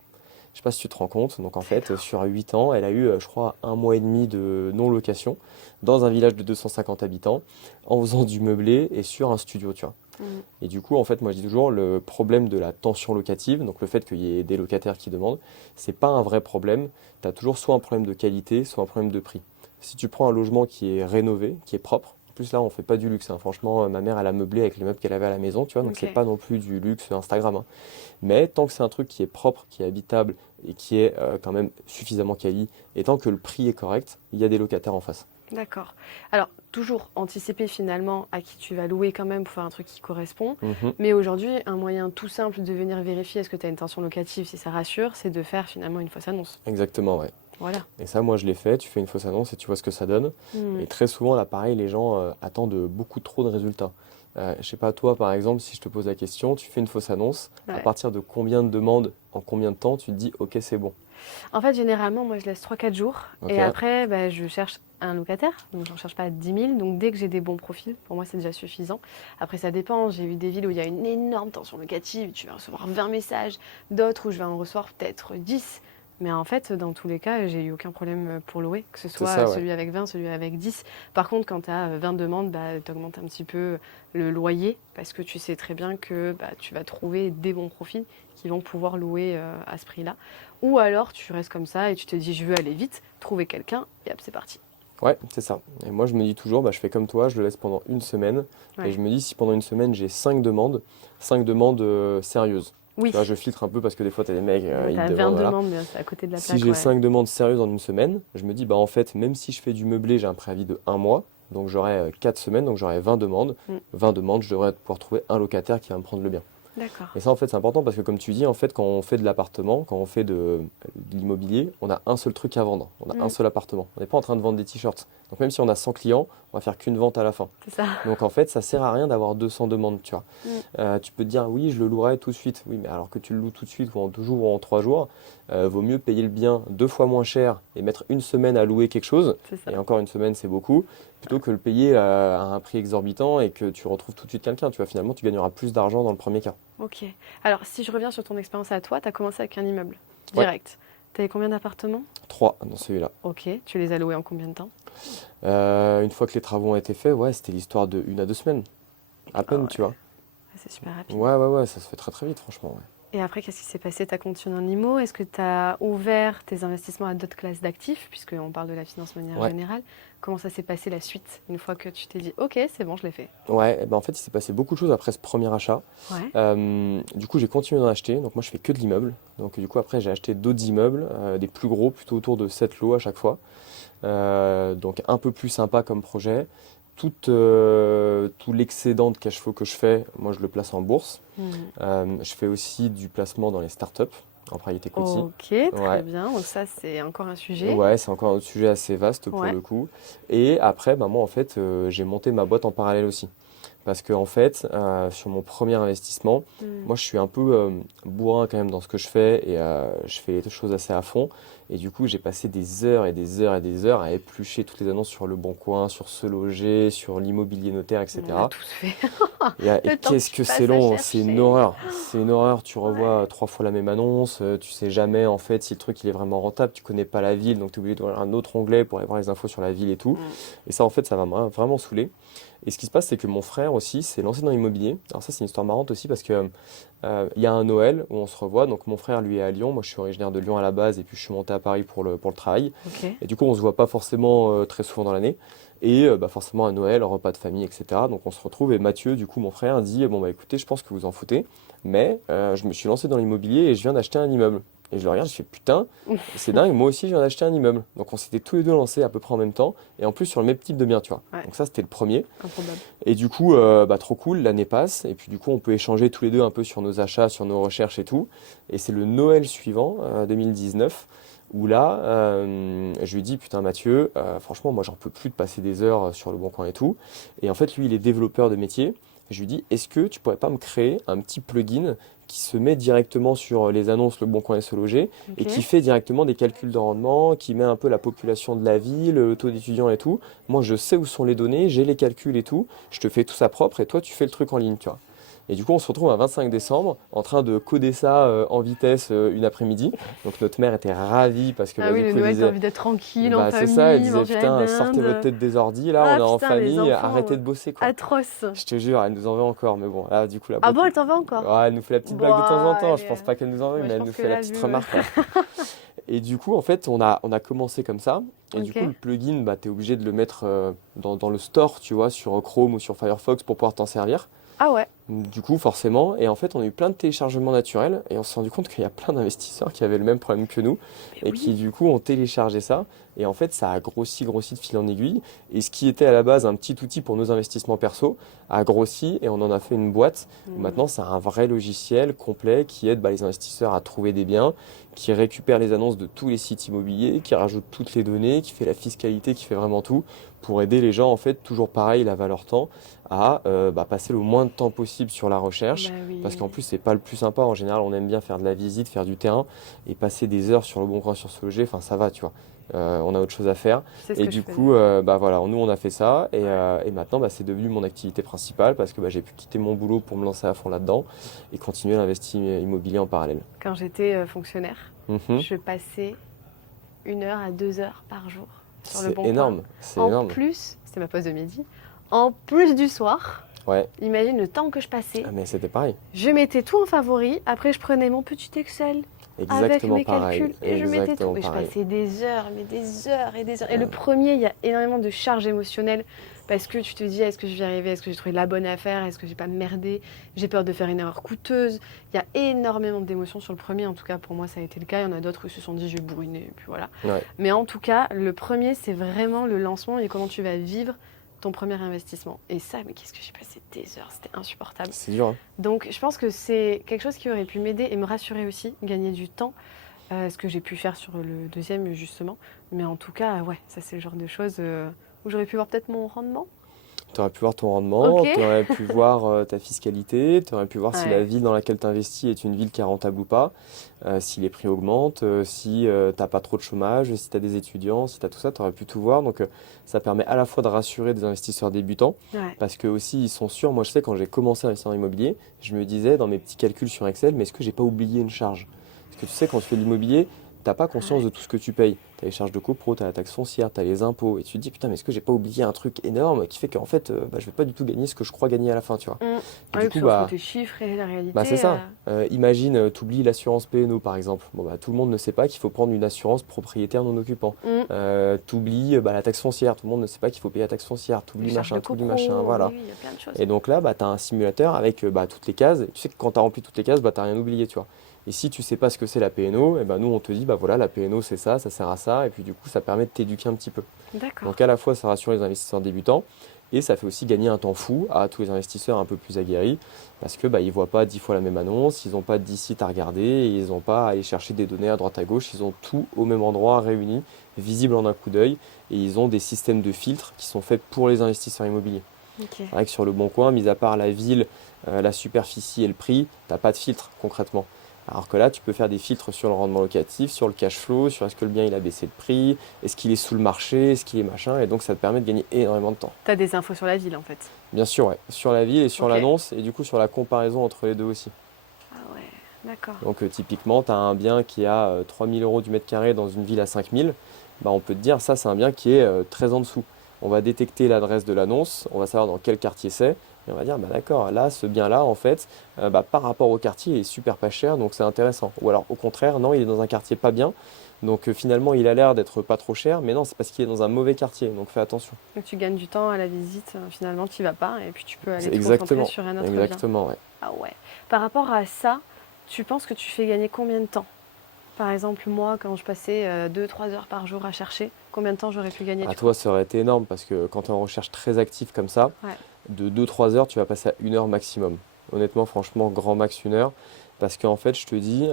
Je sais pas si tu te rends compte. Donc en fait, sur 8 ans, elle a eu, je crois, un mois et demi de non-location dans un village de 250 habitants, en faisant du meublé et sur un studio, tu vois. Mm. Et du coup, en fait, moi je dis toujours, le problème de la tension locative, donc le fait qu'il y ait des locataires qui demandent, c'est pas un vrai problème. Tu as toujours soit un problème de qualité, soit un problème de prix. Si tu prends un logement qui est rénové, qui est propre, en plus là on fait pas du luxe, hein. Franchement, ma mère elle a meublé avec les meubles qu'elle avait à la maison, tu vois, donc Ok. c'est pas non plus du luxe Instagram, hein. Mais tant que c'est un truc qui est propre, qui est habitable et qui est quand même suffisamment quali, et tant que le prix est correct, il y a des locataires en face. D'accord. Alors, toujours anticiper finalement à qui tu vas louer quand même pour faire un truc qui correspond. Mhm. Mais aujourd'hui, un moyen tout simple de venir vérifier est-ce que tu as une tension locative, si ça rassure, c'est de faire finalement une fausse annonce. Exactement, ouais. Voilà. Et ça, moi, je l'ai fait. Tu fais une fausse annonce et tu vois ce que ça donne. Hmm. Et très souvent, là, pareil, les gens attendent beaucoup trop de résultats. Je sais pas, toi, par exemple, si je te pose la question, tu fais une fausse annonce, à Ouais. partir de combien de demandes, en combien de temps, tu te dis, OK, c'est bon. En fait, généralement, moi, je laisse 3-4 jours. OK. Et après, bah, je cherche un locataire. Donc, j'en cherche pas 10 000. Donc, dès que j'ai des bons profils, pour moi, c'est déjà suffisant. Après, ça dépend. J'ai eu des villes où il y a une énorme tension locative. Tu vas recevoir 20 messages. D'autres où je vais en recevoir peut-être 10. Mais en fait, dans tous les cas, j'ai eu aucun problème pour louer, que ce C'est soit ça, ouais. celui avec 20, celui avec 10. Par contre, quand tu as 20 demandes, bah, tu augmentes un petit peu le loyer parce que tu sais très bien que bah, tu vas trouver des bons profils qui vont pouvoir louer à ce prix-là. Ou alors, tu restes comme ça et tu te dis, je veux aller vite, trouver quelqu'un et hop, c'est parti. Ouais, c'est ça. Et moi, je me dis toujours, bah, je fais comme toi, je le laisse pendant une semaine. Et Ouais. je me dis, si pendant une semaine, j'ai 5 demandes sérieuses. Oui, Tu vois, je filtre un peu parce que des fois, tu as des mecs, tu ils as te 20 demandent, voilà. demandes, mais c'est à côté de la Si plaque, j'ai ouais. 5 demandes sérieuses en une semaine, je me dis, bah en fait, même si je fais du meublé, j'ai un préavis de 1 mois, donc j'aurai 4 semaines, donc j'aurai 20 demandes. Mm. 20 demandes, je devrais pouvoir trouver un locataire qui va me prendre le bien. D'accord. Et ça, en fait, c'est important parce que, comme tu dis, en fait, quand on fait de l'appartement, quand on fait de l'immobilier, on a un seul truc à vendre. On a un Mm. seul appartement. On n'est pas en train de vendre des t-shirts. Donc, même si on a 100 clients, on va faire qu'une vente à la fin. C'est ça. Donc, en fait, ça sert à rien d'avoir 200 demandes, tu vois. Mm. Tu peux te dire, oui, je le louerai tout de suite. Oui, mais alors que tu le loues tout de suite ou en 2 jours ou en 3 jours, vaut mieux payer le bien 2 fois moins cher et mettre une semaine à louer quelque chose. C'est ça. Et encore une semaine, c'est beaucoup, plutôt que le payer à un prix exorbitant et que tu retrouves tout de suite quelqu'un. Tu vois, finalement, tu gagneras plus d'argent dans le premier cas. Ok. Alors, si je reviens sur ton expérience à toi, tu as commencé avec un immeuble, Ouais. direct. Tu avais combien d'appartements? 3 dans celui-là. Ok. Tu les as loués en combien de temps? Une fois que les travaux ont été faits, ouais, c'était l'histoire de 1 à 2 semaines. À peine, ouais. tu vois. Ah, c'est super rapide. Ouais, ça se fait très très vite, franchement. Ouais. Et après, qu'est-ce qui s'est passé? Tu as continué en IMO? Est-ce que tu as ouvert tes investissements à d'autres classes d'actifs, puisqu'on parle de la finance de manière Ouais. générale? Comment ça s'est passé la suite, une fois que tu t'es dit, ok, c'est bon, je l'ai fait? Ouais, et ben en fait, il s'est passé beaucoup de choses après ce premier achat. Ouais. Du coup, j'ai continué d'en acheter. Donc, moi, je fais que de l'immeuble. Donc, du coup, après, j'ai acheté d'autres immeubles, des plus gros, plutôt autour de 7 lots à chaque fois. Donc, un peu plus sympa comme projet. Tout l'excédent de cash flow que je fais, moi, je le place en bourse. Je fais aussi du placement dans les startups, en private equity. Ok, très Ouais. bien. Donc ça, c'est encore un sujet. Ouais, c'est encore un sujet assez vaste pour Ouais. le coup. Et après, bah, moi, en fait, j'ai monté ma boîte en parallèle aussi. Parce que, en fait, sur mon premier investissement, moi, je suis un peu bourrin quand même dans ce que je fais et je fais les choses assez à fond. Et du coup, j'ai passé des heures et des heures et des heures à éplucher toutes les annonces sur Le Bon Coin, sur Se Loger, sur l'immobilier notaire, etc. On a tous fait. Et Le temps qu'est-ce que que tu c'est passes à long, c'est une chercher. horreur. C'est une horreur. Tu revois Ouais. 3 fois la même annonce, tu sais jamais en fait si le truc il est vraiment rentable, tu connais pas la ville, donc tu es obligé d'ouvrir un autre onglet pour aller voir les infos sur la ville et tout. Et ça en fait ça va vraiment saouler. Et ce qui se passe c'est que mon frère aussi s'est lancé dans l'immobilier. Alors ça c'est une histoire marrante aussi parce que il y a un Noël où on se revoit, donc mon frère lui est à Lyon, moi je suis originaire de Lyon à la base et puis je suis monté à Paris pour le travail. Ok. Et du coup on se voit pas forcément très souvent dans l'année. Et bah forcément à Noël, repas de famille, etc. Donc on se retrouve et Mathieu, du coup mon frère, dit bon bah écoutez, je pense que vous en foutez, mais je me suis lancé dans l'immobilier et je viens d'acheter un immeuble. Et je le regarde, je fais putain, c'est dingue, moi aussi je viens d'acheter un immeuble. Donc on s'était tous les deux lancés à peu près en même temps et en plus sur le même type de bien, tu vois. Ouais. Donc ça c'était le premier. Improbable. Et du coup, bah, trop cool, l'année passe et puis du coup on peut échanger tous les deux un peu sur nos achats, sur nos recherches et tout. Et c'est le Noël suivant, 2019. Où là, je lui dis, putain Mathieu, franchement, moi j'en peux plus de passer des heures sur Le Bon Coin et tout. Et en fait, lui, il est développeur de métier. Je lui dis, est-ce que tu pourrais pas me créer un petit plugin qui se met directement sur les annonces Le Bon Coin et Se Loger et Ok. qui fait directement des calculs de rendement, qui met un peu la population de la ville, le taux d'étudiants et tout. Moi, je sais où sont les données, j'ai les calculs et tout. Je te fais tout ça propre et toi, tu fais le truc en ligne, tu vois. Et du coup, on se retrouve un 25 décembre en train de coder ça en vitesse une après-midi. Donc notre mère était ravie parce que Ah bah, oui, du le coup, elle Noël, t'as disait, envie d'être tranquille, en bah, c'est famille, ça, elle disait manger la putain, sortez votre dinde. tête des ordis, là, Ah on est en putain, les famille, enfants, arrêtez de bosser quoi. atroce. Je te jure, elle nous en veut encore, mais bon, là, du coup, la Ah boîte. bon, elle t'en veut encore? Ouais, elle nous fait la petite blague de temps en temps. Je pense pas qu'elle nous en veut, ouais, mais je elle pense nous que fait la là, petite vu, remarque. Quoi. Et du coup, en fait, on a commencé comme ça. Et du Ok. coup, le plugin, bah, tu es obligé de le mettre dans le store, tu vois, sur Chrome ou sur Firefox pour pouvoir t'en servir. Ah ouais. Du coup, forcément, et en fait, on a eu plein de téléchargements naturels et on s'est rendu compte qu'il y a plein d'investisseurs qui avaient le même problème que nous Mais et qui, oui, du coup, ont téléchargé ça. Et en fait, ça a grossi de fil en aiguille. Et ce qui était à la base un petit outil pour nos investissements perso a grossi et on en a fait une boîte. mmh, Maintenant, c'est un vrai logiciel complet qui aide les investisseurs à trouver des biens, qui récupère les annonces de tous les sites immobiliers, qui rajoute toutes les données, qui fait la fiscalité, qui fait vraiment tout pour aider les gens, en fait, toujours pareil, la valeur temps à passer le moins de temps possible sur la bah recherche, parce oui, qu'en plus c'est pas le plus sympa. En général, on aime bien faire de la visite, faire du terrain, et passer des heures sur le bon coin sur ce loger, enfin ça va, tu vois. On a autre chose à faire. c'est ce Et que je du faisais. coup, voilà, nous on a fait ça, Ouais. et maintenant c'est devenu mon activité principale, parce que j'ai pu quitter mon boulot pour me lancer à fond là-dedans, et continuer l'investissement immobilier en parallèle. Quand j'étais fonctionnaire, Mhm. je passais 1 heure à 2 heures par jour sur le C'est Bon Coin. énorme, c'est En énorme. plus, c'était ma pause de midi, en plus du soir, Ouais, imagine le temps que je passais. ah, mais c'était pareil. Je mettais tout en favori, après je prenais mon petit Excel avec Exactement mes pareil, calculs et je mettais tout. exactement Et je pareil. passais des heures, mais des heures et des heures. Et le Ouais. premier, il y a énormément de charges émotionnelles parce que tu te dis est-ce que je vais y arriver, est-ce que j'ai trouvé la bonne affaire, est-ce que j'ai pas merdé, j'ai peur de faire une erreur coûteuse. Il y a énormément d'émotions sur le premier, en tout cas pour moi ça a été le cas. Il y en a d'autres qui se sont dit je vais bourriner, et puis voilà. Ouais, Mais en tout cas, le premier, c'est vraiment le lancement et comment tu vas vivre ton premier investissement. Et ça, mais qu'est-ce que j'ai passé des heures, c'était insupportable. c'est dur, hein. Donc je pense que c'est quelque chose qui aurait pu m'aider et me rassurer aussi, gagner du temps, ce que j'ai pu faire sur le deuxième justement. Mais en tout cas, ouais, ça c'est le genre de choses où j'aurais pu voir peut-être mon rendement. Tu aurais pu voir ton Ok. rendement, tu aurais pu voir ta fiscalité, tu aurais pu voir si la Ouais. ville dans laquelle tu investis est une ville qui est rentable ou pas, si les prix augmentent, si t'as pas trop de chômage, si tu as des étudiants, si tu as tout ça, tu aurais pu tout voir. Donc ça permet à la fois de rassurer des investisseurs débutants, Ouais. parce que aussi ils sont sûrs. Moi je sais quand j'ai commencé à investir dans l'immobilier, je me disais dans mes petits calculs sur Excel, mais est-ce que j'ai pas oublié une charge? Parce que tu sais, quand tu fais de l'immobilier, t'as pas conscience Ouais. de tout ce que tu payes. Tu as les charges de copro, tu as la taxe foncière, tu as les impôts, et tu te dis putain, mais est-ce que j'ai pas oublié un truc énorme qui fait qu'en fait, je vais pas du tout gagner ce que je crois gagner à la fin, tu vois. Mm. Et Ouais, du puis coup, entre tes chiffres et la c'est réalité. ça. Imagine, tu oublies l'assurance P&O par exemple. Bon, tout le monde ne sait pas qu'il faut prendre une assurance propriétaire non occupant. Mm. Tu oublies la taxe foncière. Tout le monde ne sait pas qu'il faut payer la taxe foncière. Tu Les oublies charges de machin, tu oublies machin. copro, oui, Voilà. oui, il y a plein de choses. Et donc là, tu as un simulateur avec toutes les cases. Et tu sais que quand tu as rempli toutes les cases, tu n'as rien oublié, tu vois. Et si tu sais pas ce que c'est la PNO, et ben nous on te dit bah voilà, la PNO c'est ça sert à ça, et puis du coup ça permet de t'éduquer un petit peu. D'accord. Donc à la fois ça rassure les investisseurs débutants, et ça fait aussi gagner un temps fou à tous les investisseurs un peu plus aguerris, parce que ils voient pas 10 fois la même annonce, ils n'ont pas 10 sites à regarder, et ils n'ont pas à aller chercher des données à droite à gauche, ils ont tout au même endroit réuni, visible en un coup d'œil, et ils ont des systèmes de filtres qui sont faits pour les investisseurs immobiliers. Ok. C'est vrai que sur le Bon Coin, mis à part la ville, la superficie et le prix, t'as pas de filtre concrètement. Alors que là, tu peux faire des filtres sur le rendement locatif, sur le cash flow, sur est-ce que le bien il a baissé de prix, est-ce qu'il est sous le marché, est-ce qu'il est machin, et donc ça te permet de gagner énormément de temps. T'as des infos sur la ville en fait. Bien sûr, ouais, sur la ville et sur Ok. l'annonce, et du coup sur la comparaison entre les deux aussi. Ah ouais, d'accord. Donc typiquement, tu as un bien qui a 3000 euros du mètre carré dans une ville à 5000, on peut te dire ça c'est un bien qui est très en dessous. On va détecter l'adresse de l'annonce, on va savoir dans quel quartier c'est, et on va dire d'accord, là ce bien-là en fait, par rapport au quartier il est super pas cher, donc c'est intéressant. Ou alors au contraire, non, il est dans un quartier pas bien, donc finalement il a l'air d'être pas trop cher, mais non, c'est parce qu'il est dans un mauvais quartier, donc fais attention. Donc tu gagnes du temps à la visite, finalement tu vas pas et puis tu peux aller C'est te concentrer exactement, sur un autre bien. exactement, ouais. Ah ouais. Par rapport à ça, tu penses que tu fais gagner combien de temps? Par exemple, moi, quand je passais 2-3 heures par jour à chercher, combien de temps j'aurais pu gagner À du coup? toi, ça aurait été énorme parce que quand tu es en recherche très active comme ça, Ouais. de 2-3 heures, tu vas passer à 1 heure maximum. Honnêtement, franchement, grand max 1 heure. Parce qu'en fait, je te dis,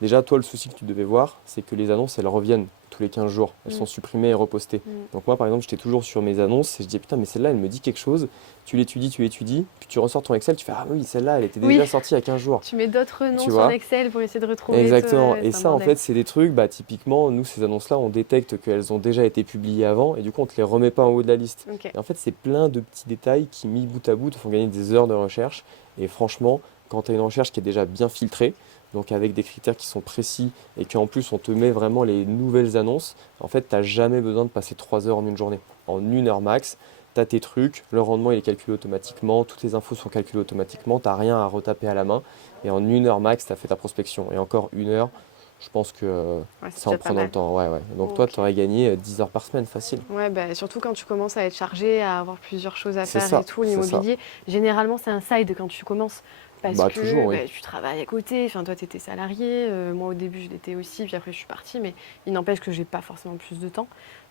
déjà, toi, le souci que tu devais voir, c'est que les annonces, elles reviennent tous les 15 jours. Elles Mm. sont supprimées et repostées. Mm. Donc moi, par exemple, j'étais toujours sur mes annonces et je dis, putain, mais celle-là, elle me dit quelque chose. Tu l'étudies, puis tu ressors ton Excel, tu fais, ah oui, celle-là, elle était Oui. déjà sortie il y a 15 jours. Tu mets d'autres noms Tu sur vois? Excel pour essayer de retrouver. Exactement. Ouais, Et c'est un ça, en bordel. fait, c'est des trucs, typiquement, nous, ces annonces-là, on détecte qu'elles ont déjà été publiées avant et du coup, on ne te les remet pas en haut de la liste. Ok. Et en fait, c'est plein de petits détails qui, mis bout à bout, te font gagner des heures de recherche. Et franchement, quand tu as une recherche qui est déjà bien filtrée, donc avec des critères qui sont précis et qu'en plus on te met vraiment les nouvelles annonces, en fait, tu n'as jamais besoin de passer 3 heures en une journée. En 1 heure max, tu as tes trucs, le rendement il est calculé automatiquement, toutes les infos sont calculées automatiquement, tu n'as rien à retaper à la main. Et en 1 heure max, tu as fait ta prospection. Et encore 1 heure, je pense que Ouais, c'est en déjà pas prenant le mal. temps. Ouais, ouais. Donc toi, Ok. tu aurais gagné 10 heures par semaine, facile. Ouais, bah, surtout quand tu commences à être chargé, à avoir plusieurs choses à C'est faire et ça, tout, c'est ça. l'immobilier, généralement c'est un side quand tu commences parce Bah que toujours, oui. bah, tu travailles à côté, enfin toi tu étais salarié, moi au début je l'étais aussi, puis après je suis partie, mais il n'empêche que j'ai pas forcément plus de temps.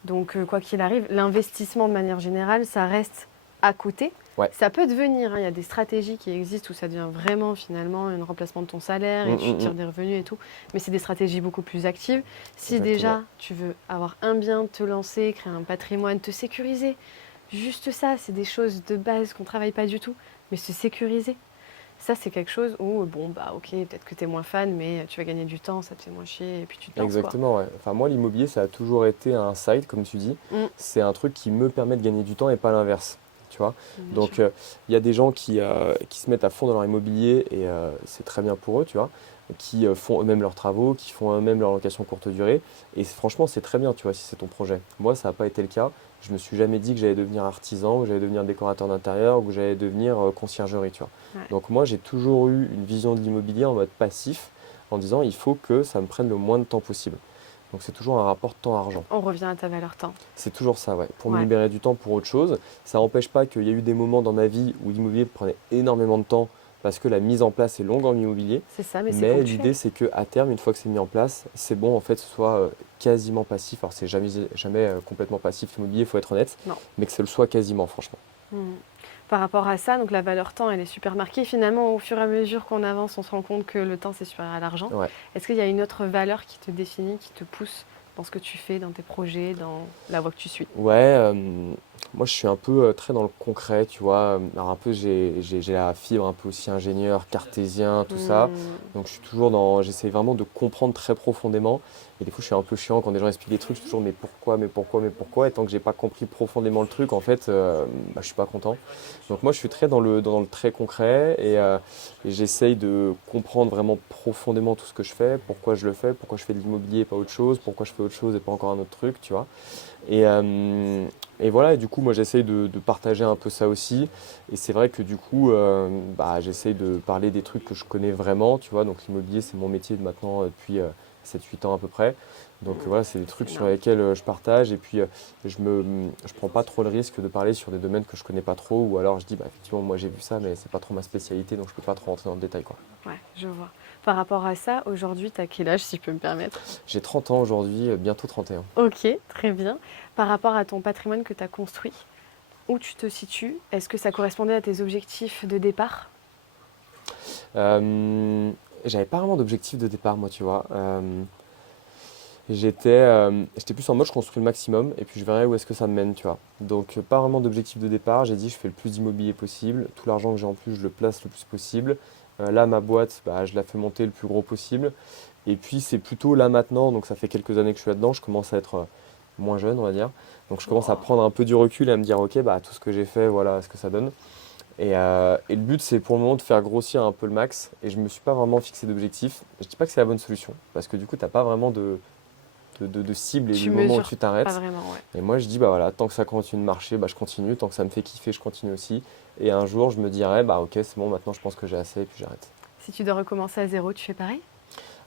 Donc quoi qu'il arrive, l'investissement de manière générale, ça reste à côté. Ouais. Ça peut devenir, hein, il y a des stratégies qui existent où ça devient vraiment finalement un remplacement de ton salaire et tu tires Mm. des revenus et tout, mais c'est des stratégies beaucoup plus actives. Si Exactement. déjà tu veux avoir un bien, te lancer, créer un patrimoine, te sécuriser, juste ça, c'est des choses de base qu'on ne travaille pas du tout, mais se sécuriser, ça c'est quelque chose où, bon bah ok, peut-être que tu es moins fan, mais tu vas gagner du temps, ça te fait moins chier, et puis tu te lances quoi. Exactement, ouais. Enfin, moi, l'immobilier, ça a toujours été un side, comme tu dis. Mm, C'est un truc qui me permet de gagner du temps et pas l'inverse. Tu vois? bien sûr. Donc, il y a des gens qui se mettent à fond dans leur immobilier et c'est très bien pour eux, tu vois, qui font eux-mêmes leurs travaux, qui font eux-mêmes leur location courte durée. Et franchement, c'est très bien, tu vois, si c'est ton projet. Moi, ça n'a pas été le cas. Je me suis jamais dit que j'allais devenir artisan, ou que j'allais devenir décorateur d'intérieur, ou que j'allais devenir conciergerie, tu vois. Ouais. Donc, moi, j'ai toujours eu une vision de l'immobilier en mode passif, en disant il faut que ça me prenne le moins de temps possible. Donc c'est toujours un rapport temps-argent. On revient à ta valeur temps. C'est toujours ça, ouais. Pour me Ouais, libérer du temps pour autre chose. Ça n'empêche pas qu'il y a eu des moments dans ma vie où l'immobilier prenait énormément de temps parce que la mise en place est longue en immobilier. c'est ça, mais c'est Mais ponctuel. l'idée, c'est qu'à terme, une fois que c'est mis en place, c'est bon en fait que ce soit quasiment passif. Alors c'est jamais complètement passif l'immobilier, il faut être honnête, Non. mais que ce le soit quasiment, franchement. Mm. Par rapport à ça, donc la valeur temps, elle est super marquée. Finalement, au fur et à mesure qu'on avance, on se rend compte que le temps, c'est supérieur à l'argent. Ouais. Est-ce qu'il y a une autre valeur qui te définit, qui te pousse dans ce que tu fais, dans tes projets, dans la voie que tu suis? Ouais, moi je suis un peu très dans le concret, tu vois. Alors un peu j'ai la fibre un peu aussi ingénieur, cartésien, tout ça. Hmm. Donc je suis toujours dans, j'essaie vraiment de comprendre très profondément. Et des fois je suis un peu chiant quand des gens expliquent des trucs, je suis toujours mais pourquoi, mais pourquoi, mais pourquoi. Et tant que j'ai pas compris profondément le truc, en fait, bah, je suis pas content. Donc moi je suis très dans le très concret et j'essaye de comprendre vraiment profondément tout ce que je fais, pourquoi je le fais, pourquoi je fais de l'immobilier et pas autre chose, pourquoi je fais autre chose et pas encore un autre truc, tu vois. Et voilà, et du coup, moi j'essaye de partager un peu ça aussi. Et c'est vrai que du coup, bah, j'essaye de parler des trucs que je connais vraiment, tu vois. Donc l'immobilier, c'est mon métier de maintenant depuis 7-8 ans à peu près. Donc voilà, c'est des trucs C'est sur énorme. lesquels je partage. Et puis je prends pas trop le risque de parler sur des domaines que je connais pas trop. Ou alors je dis, bah, effectivement, moi j'ai vu ça, mais c'est pas trop ma spécialité, donc je peux pas trop rentrer dans le détail, quoi. Ouais, je vois. Par rapport à ça, aujourd'hui, tu as quel âge, si je peux me permettre? J'ai 30 ans aujourd'hui, bientôt 31. Ok, très bien. Par rapport à ton patrimoine que tu as construit, où tu te situes? Est-ce que ça correspondait à tes objectifs de départ? Euh, J'avais pas vraiment d'objectif de départ, moi, tu vois. J'étais plus en mode je construis le maximum et puis je verrai où est-ce que ça me mène, tu vois. Donc pas vraiment d'objectif de départ, j'ai dit je fais le plus d'immobilier possible, tout l'argent que j'ai en plus je le place le plus possible. Là ma boîte, bah, je la fais monter le plus gros possible. Et puis c'est plutôt là maintenant, donc ça fait quelques années que je suis là-dedans, je commence à être moins jeune on va dire. Donc je commence à Wow. prendre un peu du recul et à me dire ok bah tout ce que j'ai fait, voilà ce que ça donne. Et le but c'est pour le moment de faire grossir un peu le max et je me suis pas vraiment fixé d'objectif. Je dis pas que c'est la bonne solution parce que du coup t'as pas vraiment de cible et Tu le moment où mesures tu pas t'arrêtes. vraiment, ouais. Et moi, je dis, bah voilà, tant que ça continue de marcher, bah, je continue. Tant que ça me fait kiffer, je continue aussi. Et un jour, je me dirai, bah ok, c'est bon, maintenant je pense que j'ai assez et puis j'arrête. Si tu dois recommencer à zéro, tu fais pareil?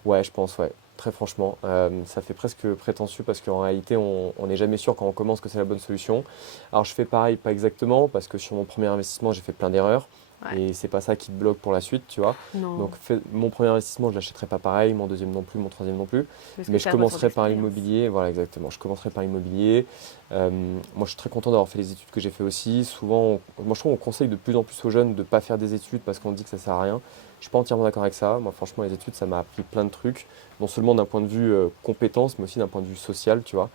Ouais, je pense, ouais. Très franchement, ça fait presque prétentieux parce qu'en réalité, on n'est jamais sûr quand on commence que c'est la bonne solution. Alors, je fais pareil, pas exactement, parce que sur mon premier investissement, j'ai fait plein d'erreurs. Ouais. Et c'est pas ça qui te bloque pour la suite, tu vois. Donc, Non, mon premier investissement, je l'achèterai pas pareil, mon deuxième non plus, mon troisième non plus. parce que Mais tu je as le retour commencerai par d'expérience. l'immobilier, voilà, exactement. Je commencerai par l'immobilier. Moi, je suis très content d'avoir fait les études que j'ai fait aussi. Souvent, moi, je trouve qu'on conseille de plus en plus aux jeunes de ne pas faire des études parce qu'on dit que ça sert à rien. Je suis pas entièrement d'accord avec ça. Moi, franchement, les études, ça m'a appris plein de trucs, non seulement d'un point de vue compétence, mais aussi d'un point de vue social, tu vois.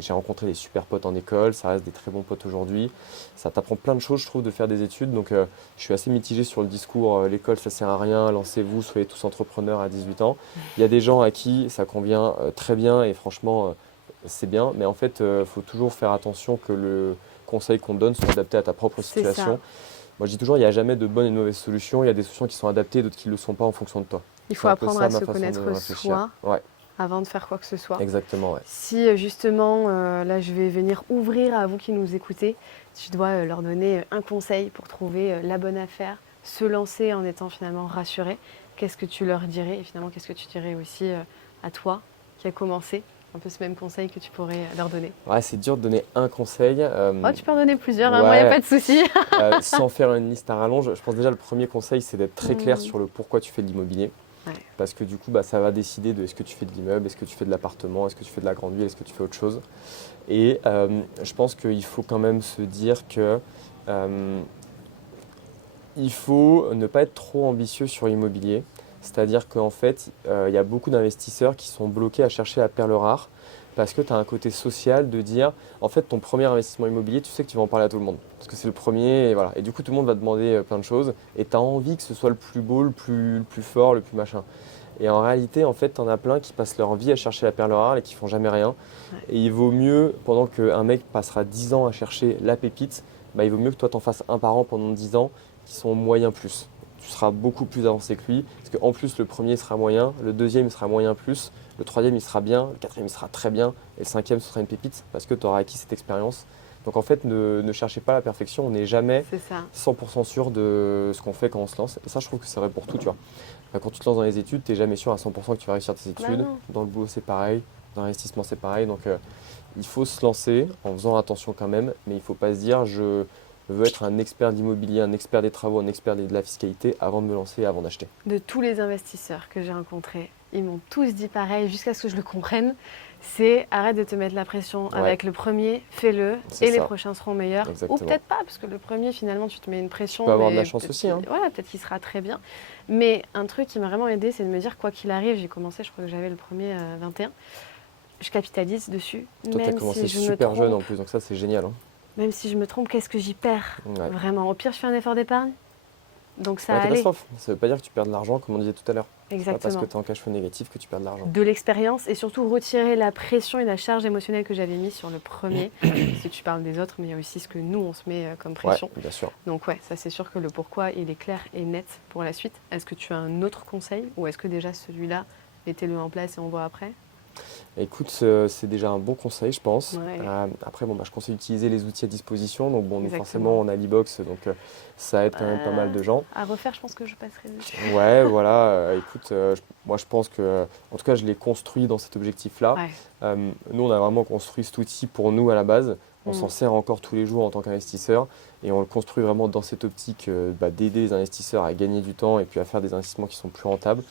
J'ai rencontré des super potes en école, ça reste des très bons potes aujourd'hui. Ça t'apprend plein de choses, je trouve, de faire des études. Donc, je suis assez mitigé sur le discours l'école, ça sert à rien, lancez-vous, soyez tous entrepreneurs à 18 ans. Il y a des gens à qui ça convient très bien et franchement, c'est bien. Mais en fait, il faut toujours faire attention que le conseil qu'on te donne soit adapté à ta propre C'est ça. situation. Moi, je dis toujours, il n'y a jamais de bonne et de mauvaise solution. Il y a des solutions qui sont adaptées, d'autres qui ne le sont pas en fonction de toi. Il C'est faut un peu apprendre ça à ma se façon de connaître réfléchir. soi Ouais, avant de faire quoi que ce soit. exactement, ouais. Si justement, là je vais venir ouvrir à vous qui nous écoutez, tu dois leur donner un conseil pour trouver la bonne affaire, se lancer en étant finalement rassuré, qu'est-ce que tu leur dirais et finalement qu'est-ce que tu dirais aussi à toi qui a commencé? Un peu ce même conseil que tu pourrais leur donner. Ouais, c'est dur de donner un conseil. Oh, tu peux en donner plusieurs, hein, moi, il n'y a Ouais, pas de souci. sans faire une liste à rallonge, je pense déjà le premier conseil, c'est d'être très clair Mm. sur le pourquoi tu fais de l'immobilier. Ouais. Parce que du coup, bah, ça va décider de est-ce que tu fais de l'immeuble, est-ce que tu fais de l'appartement, est-ce que tu fais de la grande ville, est-ce que tu fais autre chose. Et je pense qu'il faut quand même se dire que euh, il faut ne pas être trop ambitieux sur l'immobilier. C'est-à-dire qu'en fait, il y a beaucoup d'investisseurs qui sont bloqués à chercher la perle rare parce que tu as un côté social de dire, en fait, ton premier investissement immobilier, tu sais que tu vas en parler à tout le monde. Parce que c'est le premier, et voilà. Et du coup, tout le monde va te demander plein de choses et tu as envie que ce soit le plus beau, le plus fort, le plus machin. Et en réalité, en fait, tu en as plein qui passent leur vie à chercher la perle rare et qui font jamais rien. Ouais. Et il vaut mieux, pendant qu'un mec passera 10 ans à chercher la pépite, bah, il vaut mieux que toi t'en fasses un par an pendant 10 ans qui sont moyen plus. Tu seras beaucoup plus avancé que lui, parce qu'en plus le premier sera moyen, le deuxième il sera moyen plus, le troisième il sera bien, le quatrième il sera très bien, et le cinquième ce sera une pépite, parce que tu auras acquis cette expérience. Donc en fait, ne cherchez pas la perfection, on n'est jamais C'est ça. 100% sûr de ce qu'on fait quand on se lance. Et ça, je trouve que c'est vrai pour tout, tu vois. Quand tu te lances dans les études, tu n'es jamais sûr à 100% que tu vas réussir tes Bah études. non. Dans le boulot, c'est pareil. Dans l'investissement, c'est pareil. Donc, il faut se lancer en faisant attention quand même. Mais il ne faut pas se dire, je veux être un expert d'immobilier, un expert des travaux, un expert de la fiscalité avant de me lancer, avant d'acheter. De tous les investisseurs que j'ai rencontrés, ils m'ont tous dit pareil jusqu'à ce que je le comprenne. C'est arrête de te mettre la pression Ouais. avec le premier, fais-le C'est et les ça. prochains seront meilleurs. Exactement. Ou peut-être pas, parce que le premier finalement tu te mets une pression. Tu peux avoir de mais la chance peut-être aussi, hein. Voilà, peut-être qu'il sera très bien. Mais un truc qui m'a vraiment aidé, c'est de me dire quoi qu'il arrive, j'ai commencé, je crois que j'avais le premier à 21, je capitalise dessus. Toi, tu as Même commencé si je me super jeune en trompe, plus, donc ça, c'est génial, hein. même si je me trompe, qu'est-ce que j'y perds? Ouais. Vraiment, au pire je fais un effort d'épargne. Donc C'est ça pas la allait. catastrophe. Ça ne veut pas dire que tu perds de l'argent, comme on disait tout à l'heure. C'est pas parce Exactement. que tu es en cash flow négatif que tu perds de l'argent. De l'expérience et surtout retirer la pression et la charge émotionnelle que j'avais mis sur le premier. Si tu parles des autres, mais il y a aussi ce que nous on se met comme pression. Ouais, bien sûr. Donc ouais, ça c'est sûr que le pourquoi il est clair et net pour la suite. Est-ce que tu as un autre conseil ou est-ce que déjà celui-là, mettez-le en place et on voit après? Écoute, c'est déjà un bon conseil, je pense. Ouais. Après, bon, bah, je conseille d'utiliser les outils à disposition. Donc, bon, nous, Exactement. forcément, on a l'e-box, donc ça aide quand même pas mal de gens. À refaire, je pense que je passerai dessus. Ouais, voilà. Écoute, moi, je pense que, en tout cas, je l'ai construit dans cet objectif-là. Ouais. Nous, on a vraiment construit cet outil pour nous à la base. On Mm. s'en sert encore tous les jours en tant qu'investisseur et on le construit vraiment dans cette optique d'aider les investisseurs à gagner du temps et puis à faire des investissements qui sont plus rentables.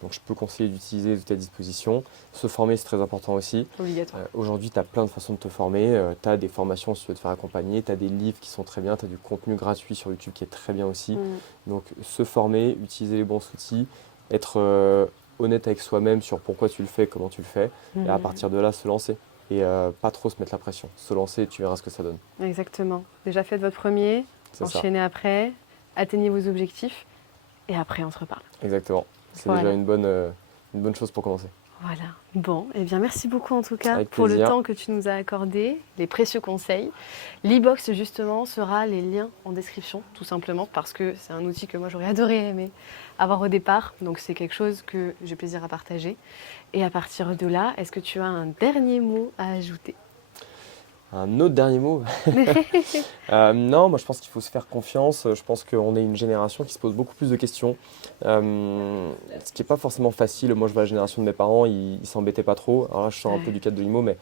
Donc je peux conseiller d'utiliser les outils à disposition. Se former, c'est très important aussi. Obligatoire. Aujourd'hui, tu as plein de façons de te former. Tu as des formations si tu veux te faire accompagner, tu as des livres qui sont très bien, tu as du contenu gratuit sur YouTube qui est très bien aussi. Mm. Donc se former, utiliser les bons outils, être honnête avec soi-même sur pourquoi tu le fais, comment tu le fais, et à Mm. partir de là, se lancer. Et pas trop se mettre la pression. Se lancer, tu verras ce que ça donne. Exactement. Déjà faites votre premier, C'est ça. enchaînez après, atteignez vos objectifs et après on se reparle. Exactement. C'est Voilà. déjà une bonne chose pour commencer. Voilà. Bon, eh bien merci beaucoup en tout cas Avec pour le plaisir. temps que tu nous as accordé, les précieux conseils. L'e-box justement sera les liens en description tout simplement parce que c'est un outil que moi j'aurais adoré aimer avoir au départ. Donc c'est quelque chose que j'ai plaisir à partager. Et à partir de là, est-ce que tu as un dernier mot à ajouter? Un autre dernier mot. Non, moi je pense qu'il faut se faire confiance. Je pense qu'on est une génération qui se pose beaucoup plus de questions. Ce qui n'est pas forcément facile. Moi je vois la génération de mes parents, ils s'embêtaient pas trop. Alors là je sors un peu du cadre de l'IMO, mais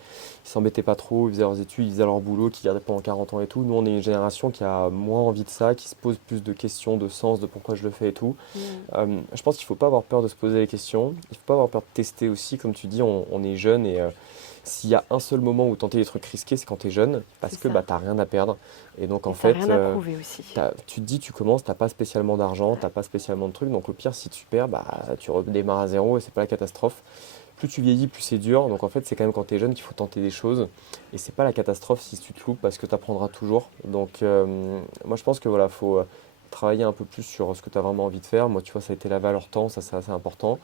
ils s'embêtaient pas trop. Ils faisaient leurs études, ils faisaient leur boulot, qui gardaient pendant 40 ans et tout. Nous on est une génération qui a moins envie de ça, qui se pose plus de questions, de sens, de pourquoi je le fais et tout. Je pense qu'il ne faut pas avoir peur de se poser les questions. Il ne faut pas avoir peur de tester aussi. Comme tu dis, on est jeune et s'il y a un seul moment où tenter des trucs risqués, c'est quand tu es jeune, parce C'est que ça. bah, tu n'as rien à perdre. Et donc en Et fait, t'as rien à prouver aussi. tu te dis, tu commences, tu n'as pas spécialement d'argent, tu n'as pas spécialement de trucs. Donc au pire, si tu perds, bah, tu redémarres à zéro et c'est pas la catastrophe. Plus tu vieillis, plus c'est dur. Donc en fait, c'est quand même quand tu es jeune qu'il faut tenter des choses. Et c'est pas la catastrophe si tu te loupes parce que tu apprendras toujours. Donc moi je pense que voilà, faut travailler un peu plus sur ce que tu as vraiment envie de faire. Moi, tu vois, ça a été la valeur temps, ça c'est assez important.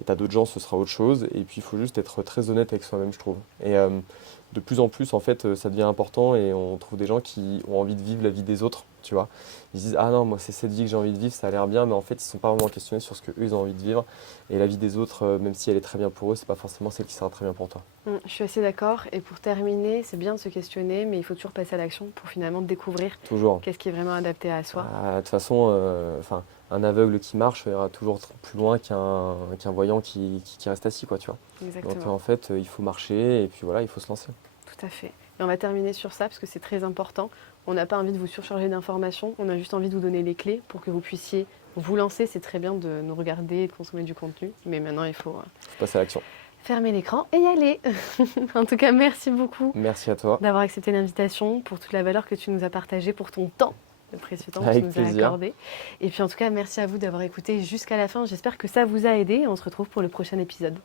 Et tu as d'autres gens, ce sera autre chose. Et puis il faut juste être très honnête avec soi-même, je trouve. Et de plus en plus, en fait, ça devient important et on trouve des gens qui ont envie de vivre la vie des autres, tu vois. Ils se disent, ah non, moi c'est cette vie que j'ai envie de vivre, ça a l'air bien, mais en fait, ils ne sont pas vraiment questionnés sur ce qu'eux, ils ont envie de vivre. Et la vie des autres, même si elle est très bien pour eux, c'est pas forcément celle qui sera très bien pour toi. Je suis assez d'accord. Et pour terminer, c'est bien de se questionner, mais il faut toujours passer à l'action pour finalement découvrir Toujours. qu'est-ce qui est vraiment adapté à soi. De toute façon, un aveugle qui marche ira toujours plus loin qu'un voyant qui reste assis, quoi, tu vois. Exactement. Donc en fait, il faut marcher et puis voilà, il faut se lancer. Tout à fait. Et on va terminer sur ça parce que c'est très important. On n'a pas envie de vous surcharger d'informations, on a juste envie de vous donner les clés pour que vous puissiez vous lancer. C'est très bien de nous regarder et de consommer du contenu, mais maintenant il faut Faut passer à l'action. fermer l'écran et y aller. En tout cas, merci beaucoup Merci à toi. d'avoir accepté l'invitation, pour toute la valeur que tu nous as partagée, pour ton temps, le précieux temps que Avec tu nous plaisir. as accordé. Et puis en tout cas, merci à vous d'avoir écouté jusqu'à la fin. J'espère que ça vous a aidé. On se retrouve pour le prochain épisode.